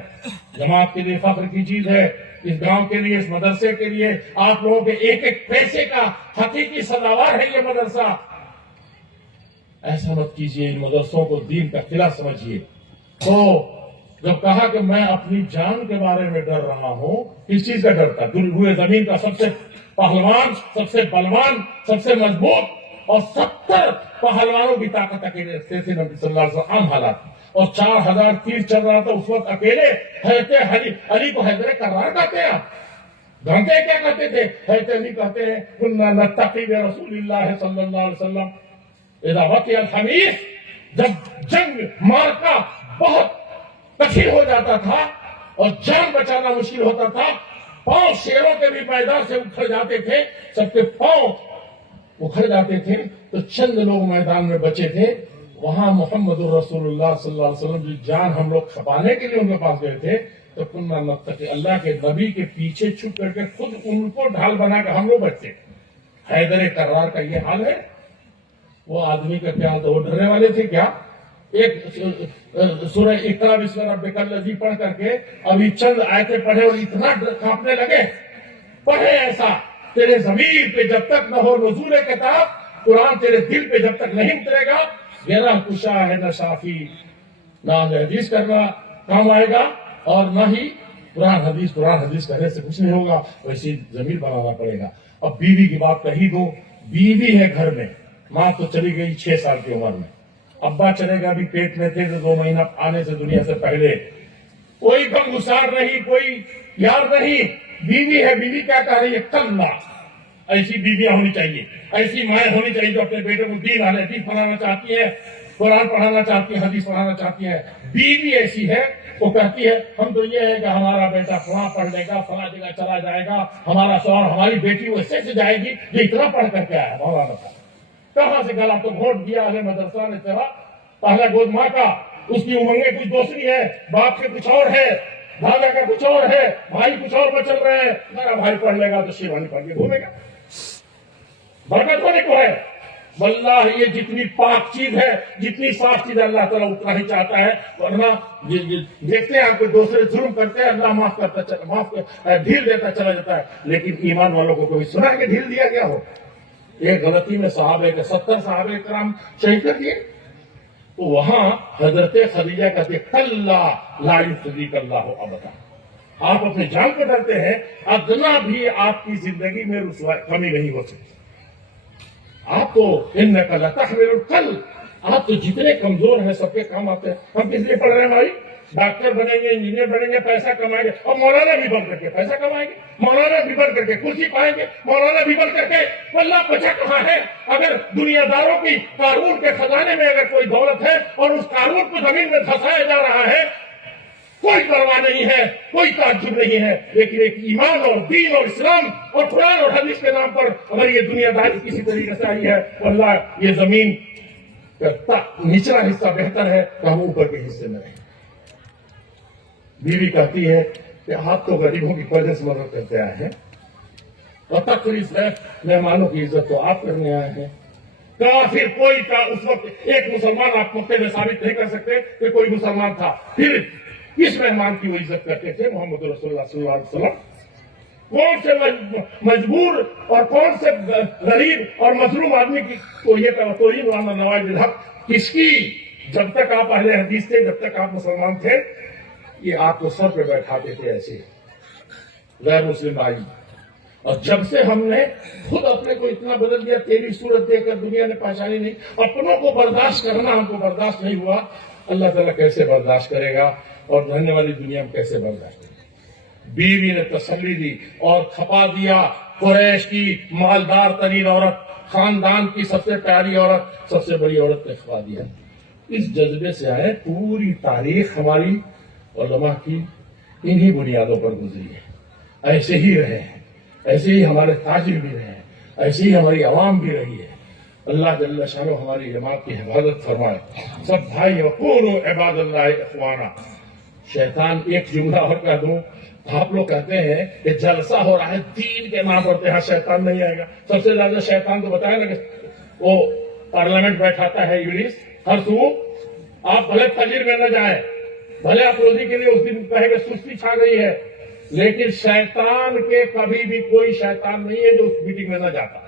جماعت کے لیے فخر کی چیز ہے, اس گاؤں کے لیے, اس مدرسے کے لیے, آپ لوگوں کے ایک ایک پیسے کا حقیقی سزاوار ہے یہ مدرسہ. ایسا مت کیجیے, ان مدرسوں کو دین کا قلعہ سمجھیے. تو جب کہا کہ میں اپنی جان کے بارے میں ڈر رہا ہوں, کس چیز کا ڈر تھا؟ روئے زمین کا سب سے پہلوان, سب سے بلوان, سب سے مضبوط اور 70 پہلوانوں کی طاقت اکیلے تھے نبی صلی اللہ علیہ وسلم. عام حالات, اور 4000 تیر چل رہا تھا اس وقت اکیلے. حضرت علی کو حیدر کرار کہتے ہیں آپ, جانتے کیا کہتے تھے؟ حضرت علی کہتے ہیں کنا نتقی برسول اللہ صلی اللہ علیہ وسلم اذا وقع الحمیث. جب جنگ مارکا بہت کٹھن ہو جاتا تھا اور جان بچانا مشکل ہوتا تھا, پاؤں شیروں کے بھی میدان سے اکھڑ جاتے تھے, سب کے پاؤں اکھڑ جاتے تھے, تو چند لوگ میدان میں بچے تھے. وہاں محمد الرسول اللہ صلی اللہ علیہ وسلم جو جان ہم لوگ کھپانے کے لیے ان کے پاس گئے تھے, تو کننا نتقی, اللہ کے نبی کے پیچھے چھپ کر کے خود ان کو ڈھال بنا کے ہم لوگ بچتے. حیدر کرار کا یہ حال ہے. وہ آدمی کا کیا تھا, وہ ڈرنے والے تھے کیا؟ ایک سورہ اقرا بسم ربک الذی پڑھ کر کے ابھی چند آیتیں پڑھے اور اتنا کانپنے لگے. پڑھے ایسا, تیرے ضمیر پہ جب تک نہ ہو نزول کتاب, قرآن تیرے دل پہ جب تک نہیں اترے گا, گرہ کشا ہے نہ شافی, نہ حدیث کرنا کام آئے گا اور نہ ہی قرآن حدیث کرنے سے کچھ نہیں ہوگا. ویسی ضمیر بنانا پڑے گا. اب بیوی کی بات کہی دو, بیوی ہے گھر میں, ماں تو چلی گئی 6 سال کی عمر میں, ابا چلے گا بھی پیٹ میں تھے 2 مہینہ آنے سے دنیا سے پہلے. کوئی غم گسار نہیں, کوئی یار نہیں, بیوی ہے. بیوی کیا کہہ رہی ہے؟ کلا. ایسی بیویاں ہونی چاہیے, ایسی مائیں ہونی چاہیے جو اپنے بیٹے کو دین حدیث پڑھانا چاہتی ہے, قرآن پڑھانا چاہتی ہے, حدیث پڑھانا چاہتی ہے. بیوی ایسی ہے, وہ کہتی ہے ہم تو یہ ہے کہ ہمارا بیٹا فلاں پڑھ لے گا, فلاں جگہ چلا جائے گا, ہمارا شوہر, ہماری بیٹی وہ سے جائے گی, یہ اتنا پڑھ کر کے آیا. مولانا کا کہاں سے گلا؟ تو ووٹ دیا ہے مدرسہ نے تیرا, پہلا گود ماں کا, اس کی امنگیں کچھ دوسری ہے, باپ کے کچھ اور ہے, دادا کا کچھ اور ہے, بھائی کچھ اور میں چل رہے ہیں. میرا بھائی پڑھ لے گا تو شیوانی پڑھ کے گھومے گا, برکت ہونے کو ہے. واللہ یہ جتنی پاک چیز ہے, جتنی صاف چیز ہے, اللہ تعالیٰ اتنا ہی چاہتا ہے. ورنہ دیکھتے ہیں کوئی دوسرے ظلم کرتے ہیں, اللہ معاف ڈھیل دیتا چلا جاتا ہے. لیکن ایمان والوں کو کوئی سنا کہ ڈھیل دیا گیا ہو؟ ایک غلطی میں صحابہ کے 70 صحابہ کرام شہید کر دیے. تو وہاں حضرت خدیجہ کہتے کلا لا یخزیک اللہ ابدا. آپ اپنے جان کو ڈرتے ہیں, ادنا بھی آپ کی زندگی میں کمی نہیں ہو سکتی. آپ تو انک لتحمل الکل, آپ تو جتنے کمزور ہیں سب کے کام آتے ہیں. ہم کس لیے پڑھ رہے ہیں بھائی؟ ڈاکٹر بنیں گے, انجینئر بنیں گے, پیسہ کمائیں گے, اور مولانا بھی بن کر کے پیسہ کمائیں گے, مولانا بھی بن کر کے کرسی پائیں گے, مولانا بھی بن کر کے. اللہ بچا کہاں ہے؟ اگر دنیا داروں کی قارون کے خزانے میں اگر کوئی دولت ہے اور اس قارون کو زمین میں دھسایا جا رہا ہے, کوئی پرواہ نہیں ہے, کوئی تعجب نہیں ہے. لیکن ایک ایمان اور دین اور اسلام اور قرآن اور حدیث کے نام پر اگر یہ دنیا داری کسی طریقے سے آئی ہے, واللہ یہ زمین کا نچلا حصہ بہتر ہے کہ ہم اوپر کے حصے میں رہیں. بیوی کہتی ہے کہ آپ تو غریبوں کی وجہ سے مدد کرتے آئے ہیں, اور تقریب ہے مہمانوں کی عزت تو آپ کرنے آئے ہیں. کافر کوئی کا اس وقت ایک مسلمان آپ موقع میں ثابت نہیں کر سکتے کہ کوئی مسلمان تھا. پھر کس مہمان کی وہ عزت کرتے تھے؟ محمد رسول اللہ صلی اللہ علیہ وسلم. کون سے مجبور اور کون سے غریب اور مظلوم آدمی کی کو یہ توہین مولانا نواز الحق کس کی؟ جب تک آپ اہل حدیث تھے, جب تک آپ مسلمان تھے, یہ آپ کو سر پہ بیٹھاتے تھے ایسے غیر مسلم بھائی. اور جب سے ہم نے خود اپنے کو اتنا بدل دیا، تیری صورت دیکھ کر دنیا نے پہچانی نہیں، اپنوں کو برداشت کرنا ہم کو برداشت نہیں ہوا، اللہ تعالیٰ کیسے برداشت کرے گا اور رہنے والی دنیا میں کیسے برداشت کرے گا؟ بیوی نے تسلی دی اور کھپا دیا قریش کی مالدار ترین عورت، خاندان کی سب سے پیاری عورت، سب سے بڑی عورت نے کھپا دیا۔ اس جذبے سے آئے پوری تاریخ ہماری علماء کی انہی بنیادوں پر گزری ہے، ایسے ہی رہے ہیں، ایسے ہی ہمارے تاجر بھی رہے ہیں، ایسے ہی ہماری عوام بھی رہی ہے۔ اللہ جل شانہ ہماری جماعت کی حفاظت فرمائے۔ سب بھائی وقولوا عباد اللہ اخوانا۔ شیطان ایک جملہ اور کہہ دوں، آپ لوگ کہتے ہیں کہ جلسہ ہو رہا ہے دین کے نام پر، یہاں شیطان نہیں آئے گا۔ سب سے زیادہ شیطان تو بتایا نا کہ وہ پارلیمنٹ بیٹھاتا ہے ابلیس ہر صبح۔ آپ بھلے فجر میں نہ جائیں، بھلے آپ روزی کے لیے اس دن کہیں کہ سستی چھا گئی ہے، لیکن شیطان کے کبھی بھی کوئی شیطان نہیں ہے جو اس میٹنگ میں نہ جاتا۔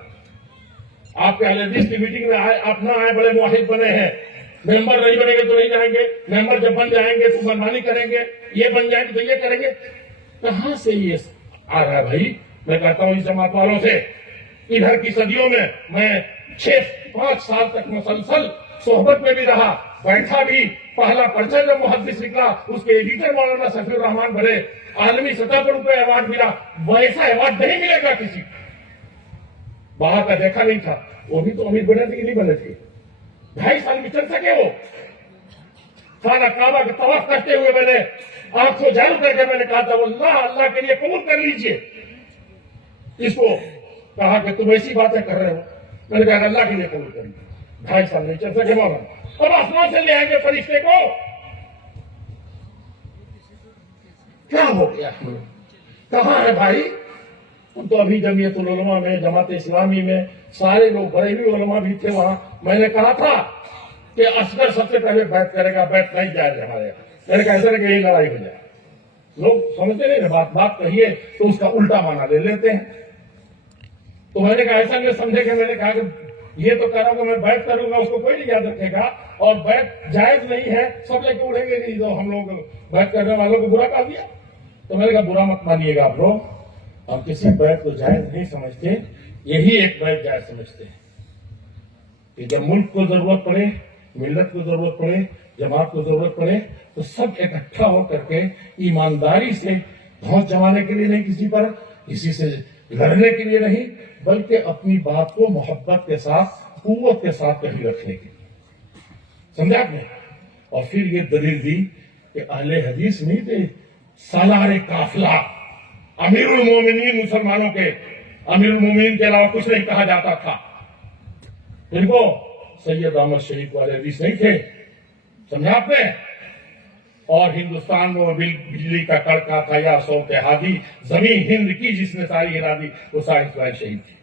آپ کے اہل حدیث کی میٹنگ میں آئے، آپ نہ آئے، بڑے موحد بنے ہیں، ممبر نہیں بنے گے تو نہیں جائیں گے، ممبر جب بن جائیں گے تو منمانی کریں گے، یہ بن جائیں گے تو یہ کریں گے۔ کہاں سے یہ آ رہا ہے بھائی؟ میں کہتا ہوں اس جماعت والوں سے، ادھر کی صدیوں میں 5 سال تک مسلسل صحبت میں بھی رہا، بیٹھا بھی، پہلا پرچہ جب محدث نکلا اس کے ایڈیٹر مولانا سفیر الرحمان بنے، عالمی سطح پر ان کو ایوارڈ ملا، ویسا ایوارڈ نہیں ملے گا کسی کو۔ باہر کا دیکھا نہیں تھا، وہ بھی تو امیر بنے تھے کہ نہیں بنے تھے؟ 2.5 سال میں چل سکے وہ؟ خانہ کعبہ کا طواف کرتے ہوئے میں نے آنکھ کو جھال کر کے میں نے کہا تھا واللہ اللہ کے لیے قبول کر لیجئے۔ اس کو کہا کہ تم ایسی باتیں کر رہے ہو، میں نے کہا اللہ کے لیے قبول کر لیجئے۔ 2.5 سال نہیں چل سکے مولانا، اب آسمان سے لے آئیں گے فرشتے کو۔ کیا ہو گیا؟ کہاں ہے بھائی؟ ہم تو ابھی جمعیت العلماء میں، جماعت اسلامی میں سارے لوگ، بڑے بھی علماء بھی تھے وہاں، میں نے کہا تھا کہ اصغر سب سے پہلے بیعت کرے گا، بیعت نہیں جائے گا ہمارے یہاں۔ میں نے کہا ایسا نہیں کہ یہی لڑائی ہو جائے۔ لوگ سمجھتے نہیں، بات کہیے تو اس کا الٹا معنی لے لیتے ہیں۔ تو میں نے کہا ایسا نہیں سمجھے کہ میں نے کہا کہ یہ تو کہہ رہا ہوں کہ میں بیعت کروں گا، اس کو کوئی نہیں یاد رکھے گا، اور بیعت جائز نہیں ہے، سب لے کے اڑیں گے نہیں، تو ہم لوگ بیعت کرنے والوں کو برا کہا دیا۔ تو میں نے کہا برا مت مانیے گا آپ لوگ، ہم کسی بیعت کو جائز نہیں سمجھتے، یہی ایک بیعت جائز سمجھتے ہیں کہ جب ملک کو ضرورت پڑے، ملت کو ضرورت پڑے، جماعت کو ضرورت پڑے تو سب اکٹھا ہو کر کے ایمانداری سے دھوس جمانے کے لیے نہیں، کسی پر کسی سے لڑنے کے لیے نہیں، بلکہ اپنی بات کو محبت کے ساتھ، قوت کے ساتھ کہیں رکھنے کے لیے۔ سمجھا آپ نے؟ اور پھر یہ دلیل دی کہ اہل حدیث نہیں تھے سالار قافلہ، امیر المومنین مسلمانوں کے، امیر المومنین کے علاوہ کچھ نہیں کہا جاتا تھا۔ ان کو سید احمد شریف والے حدیث نہیں تھے، سمجھا آپ نے؟ اور ہندوستان میں وہ بجلی کا کڑکا تھا یا صوت ہادی، زمین ہند کی جس نے ساری ہرا دی، وہ سارے اسماعیل شہید تھے۔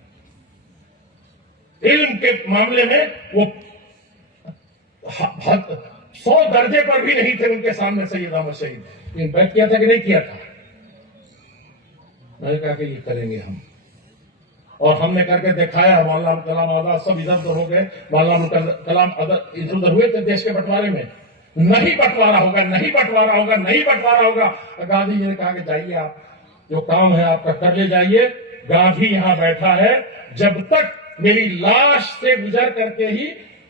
علم کے معاملے میں وہ 100 درجے پر بھی نہیں تھے ان کے سامنے سید احمد شہید۔ ان بیعت کیا تھا کہ نہیں کیا تھا؟ میں نے کہا کہ یہ کریں گے ہم، اور ہم نے کر کے دکھایا۔ مولانا ابو کلام آزاد سب ادھر ادھر ہو گئے، مولانا ابو کلام ادھر ادھر ہوئے تھے دیش کے بٹوارے میں، نہیں بٹوارا ہوگا، نہیں بٹوارا ہوگا، نہیں بٹوارا ہوگا۔ گاندھی جی نے کہا کہ جائیے آپ، جو کام ہے آپ کا کر لے جائیے، گاندھی یہاں بیٹھا ہے، جب تک میری لاش سے گزر کر کے ہی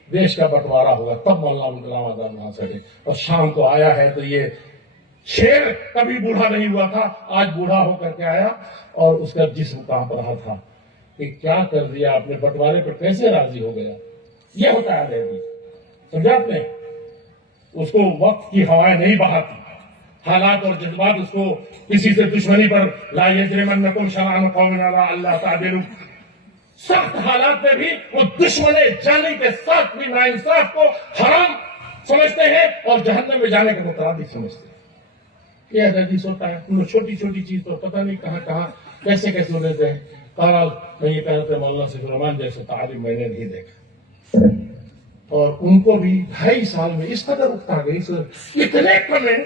دیش کا بٹوارا ہوگا، تب مولانا ابو کلام آزاد وہاں سے گئے۔ اور شام کو آیا ہے تو یہ شیر کبھی بوڑھا نہیں ہوا تھا، آج بوڑھا ہو کر کے آیا، اور اس کا جسم کانپ رہا تھا کہ کیا کر دیا آپ نے، بٹوارے پر کیسے راضی ہو گیا۔ یہ ہوتا ہے سمجھا آپ نے؟ اس کو وقت کی ہوائیں نہیں بہاتی، حالات اور جذبات اس کو کسی سے دشمنی پر لا یجرمنکم شنآن قوم علی الا تعدلوا، سخت حالات میں بھی وہ دشمن جانی کے ساتھ بھی ناانصاف کو حرام سمجھتے ہیں اور جہنم میں جانے کے مترادف سمجھتے ہیں۔ یہ حدیث ہوتا ہے، چھوٹی چھوٹی چیز تو پتہ نہیں کہاں کہاں کیسے کیسے ہو لیتے ہیں۔ بہرحال میں یہ کہہ رہا تھا مولانا سفیر الرحمان جیسے تعلیم میں نے نہیں دیکھا، اور ان کو بھی 2.5 سال میں اس قدر اکتا گئی، اتنے کم ہیں،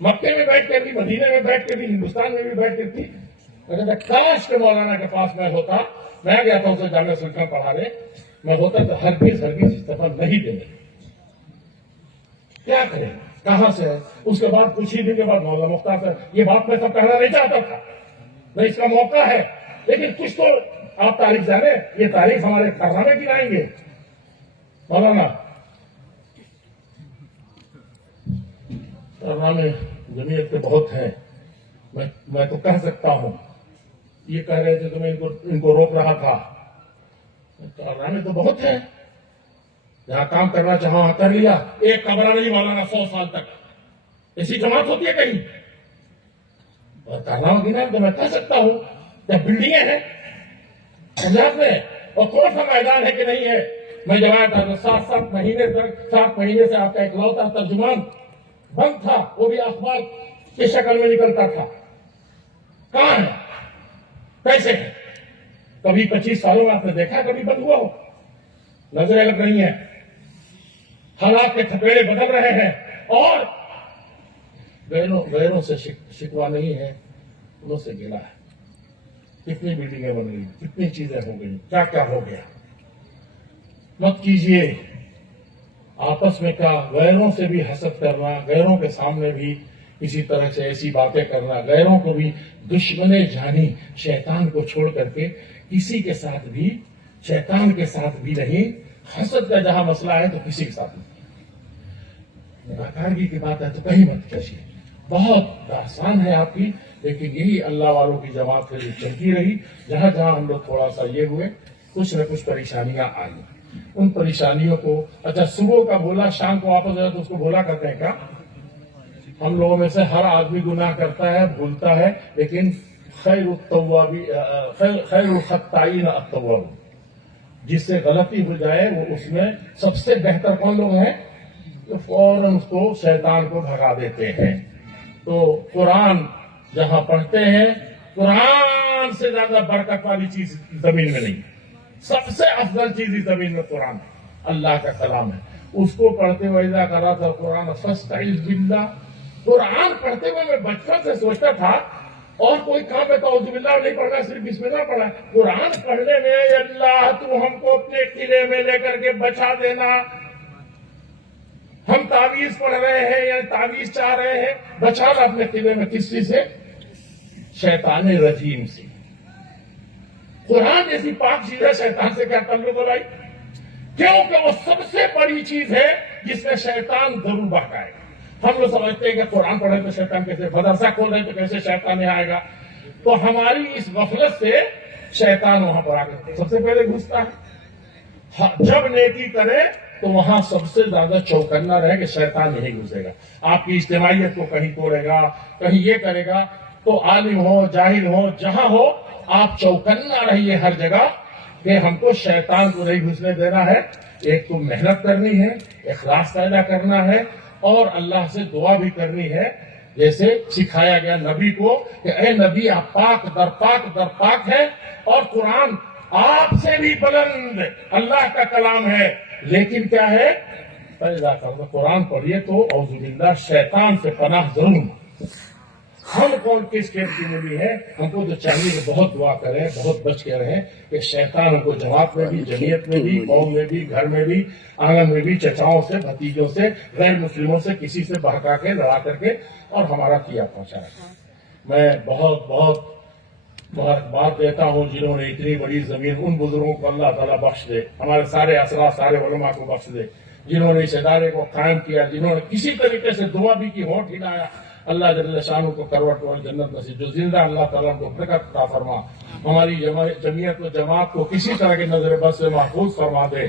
مکے میں بیٹھ کر بھی، مدینہ میں بیٹھ کر بھی، ہندوستان میں بھی بیٹھ کر تھی۔ میں کہتا کاش کے مولانا کے پاس میں ہوتا، میں گیا تھا اسے جامعہ سلطان پڑھانے، میں ہوتا تو ہرگز استعفیٰ نہیں دینے۔ کیا کریں، کہاں سے ہے؟ اس کے بعد کچھ ہی دن کے بعد مولانا مختار صاحب، یہ بات میں سب کہنا نہیں چاہتا تھا، نہیں اس کا موقع ہے، لیکن کچھ تو آپ تاریخ جانے, یہ تاریخ ہمارے کارنامے گنائیں گے. مولانا کارنامے جمعیت کے بہت ہیں, میں تو کہہ سکتا ہوں. یہ کہہ رہے تھے تو میں ان کو روک رہا تھا. کارنامے تو بہت ہیں, جہاں کام کرنا چاہا وہاں کر لیا. ایک کمرہ نہیں مولانا 100 سال تک ایسی جماعت ہوتی ہے کہیں؟ اور کارنامہ گنا تو میں کہہ سکتا ہوں. جب بلڈنگیں ہیں پنجاب میں, اور کون سا میدان ہے کہ نہیں ہے. میں جب آیا تھا تو 7 مہینے تک, 7 مہینے سے آپ کا اکلوتا ترجمان بند تھا, وہ بھی اخبار کی شکل میں نکلتا تھا. کہاں ہے, کیسے ہے؟ کبھی 25 سالوں میں آپ نے دیکھا کبھی بند ہوا ہو؟ نظریں لگ رہی ہیں, حالات کے تھپیڑے بدل رہے ہیں, اور غیروں سے شکوا نہیں ہے, انہوں سے گلا ہے. کتنی بلڈنگیں بن گئی, کتنی چیزیں ہو گئی, کیا کیا ہو گیا. مت کیجئے آپس میں کیا, غیروں سے بھی حسد کرنا, غیروں کے سامنے بھی کسی طرح سے ایسی باتیں کرنا, غیروں کو بھی دشمن جانی شیطان کو چھوڑ کر کے کسی کے ساتھ بھی, شیطان کے ساتھ بھی نہیں. حسد کا جہاں مسئلہ ہے تو کسی کے ساتھ نہیں. ناکارگی کی بات ہے تو کہیں مت کیجیے. بہت آسان ہے آپ کی, لیکن یہی اللہ والوں کی جماعت کے لیے چلتی رہی. جہاں جہاں ہم لوگ تھوڑا سا یہ ہوئے, کچھ نہ کچھ پریشانیاں آئی. ان پریشانیوں کو, اچھا صبح کا بولا شام کو واپس آیا تو اس کو بولا کرتے ہیں کیا؟ ہم لوگوں میں سے ہر آدمی گناہ کرتا ہے, بھولتا ہے, لیکن خیر الخطائین التواب, جس سے غلطی ہو جائے وہ اس میں سب سے بہتر کون لوگ ہیں؟ تو فوراً اس کو شیطان کو بھگا دیتے ہیں. تو قرآن جہاں پڑھتے ہیں, قرآن سے زیادہ برکت والی چیز زمین میں نہیں. سب سے افضل چیز اس زمین میں قرآن ہے, اللہ کا کلام ہے. اس کو پڑھتے ہوئے اذا قرأت القرآن فاستعذ باللہ. قرآن پڑھتے ہوئے میں بچپن سے سوچتا تھا, اور کوئی کام ہے تو اعوذ باللہ نہیں پڑھنا, صرف بسم اللہ پڑھا. قرآن پڑھنے میں اللہ تو ہم کو اپنے قلعے میں لے کر کے بچا دینا. ہم تعویذ پڑھ رہے ہیں یا تعویذ چاہ رہے ہیں, بچانا اپنے قلعے میں. کس چیز سے؟ شیطان رجیم سے. قرآن جیسی پاک چیز ہے, شیطان سے کیا تعلق ہے بھائی؟ کیونکہ وہ سب سے بڑی چیز ہے جس میں شیطان ضرور بہکائے گا. ہم لوگ سمجھتے ہیں کہ قرآن پڑھے تو شیطان کیسے, مدرسہ کھول رہے تو کیسے شیطان نہیں آئے گا. تو ہماری اس غفلت سے شیطان وہاں پر آ کر سب سے پہلے گھستا ہے. جب نیکی کرے تو وہاں سب سے زیادہ چوکنا رہے کہ شیطان نہیں گھسے گا. آپ کی اجتماعیت کو کہیں توڑے گا, کہیں یہ کرے گا. تو عالم ہو, جاہل ہو, جہاں ہو, آپ چوکنا رہیے ہر جگہ کہ ہم کو شیطان کو نہیں گھسنے دینا ہے. ایک تو محنت کرنی ہے, اخلاص پیدا کرنا ہے, اور اللہ سے دعا بھی کرنی ہے. جیسے سکھایا گیا نبی کو کہ اے نبی آپ پاک در پاک ہے, اور قرآن آپ سے بھی بلند اللہ کا کلام ہے. لیکن کیا ہے, قرآن پڑھیے تو اعوذ باللہ شیطان سے پناہ ضرور. ہم کون کس کیٹیگری میں بھی ہے, ہم کو تو چاہیے کہ بہت دعا کریں, بہت بچ کے رہیں کہ شیطان ہم کو جماعت میں بھی, جمعیت میں بھی, قوم میں بھی, گھر میں بھی, آنگن میں بھی, چچاؤں سے, بھتیجوں سے, غیر مسلموں سے, کسی سے بہکا کے, لڑا کر کے, اور ہمارا کیا پہنچایا. میں بہت بہت مبارکباد دیتا ہوں جنہوں نے اتنی بڑی زمین, ان بزرگوں کو اللہ تعالیٰ بخش دے, ہمارے سارے اسرار, سارے علماء کو بخش دے, جنہوں نے اس ادارے کو قائم کیا, جنہوں نے کسی طریقے سے دعا بھی کی, ہونٹ ہلایا. اللہ جل شانہ کو کروٹ اور جنت نصیب. جو زندہ اللہ تعالیٰ کو برکت عطا فرما. ہماری جمعیت و جماعت کو کسی طرح کی نظر بد سے محفوظ فرما دے,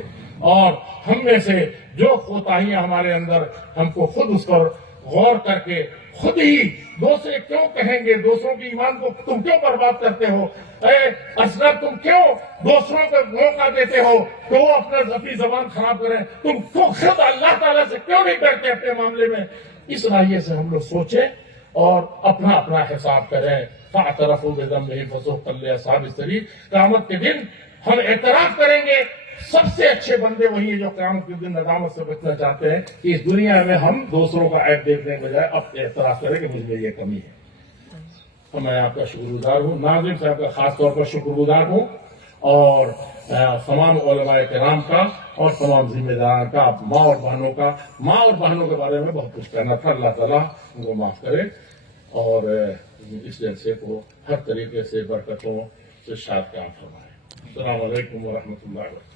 اور ہم میں سے جو کوتاہیاں ہمارے اندر, ہم کو خود اس پر غور کر کے خود ہی دوسرے کیوں کہیں گے, دوسروں کی ایمان کو تم کیوں برباد کرتے ہو, اے اسرف تم کیوں دوسروں کو موقع دیتے ہو کہ وہ اپنا ذاتی زبان خراب کریں, تم خود اللہ تعالیٰ سے کیوں نہیں ڈرتے اپنے معاملے میں. اس رائے سے ہم لوگ سوچیں اور اپنا اپنا حساب کریں. فاعترفوا بذنبهم فسحقا لاصحاب السعیر. قیامت کے دن ہم اعتراف کریں گے. سب سے اچھے بندے وہی ہیں جو قیامت کے دن ندامت سے بچنا چاہتے ہیں کہ اس دنیا میں ہم دوسروں کا عیب دیکھنے کے بجائے اب اعتراف کریں کہ مجھ میں یہ کمی ہے. تو میں آپ کا شکر گزار ہوں, ناظرین صاحب کا خاص طور پر شکر گزار ہوں, اور تمام علماء کرام کا, اور تمام ذمہ داران کا, ماں اور بہنوں کے بارے میں بہت کچھ کہنا تھا. اللہ تعالیٰ ان کو معاف کرے, اور اس جلسے کو ہر طریقے سے برکتوں سے شاد کام فرمائے۔ السلام علیکم ورحمۃ اللہ وبرکاتہ۔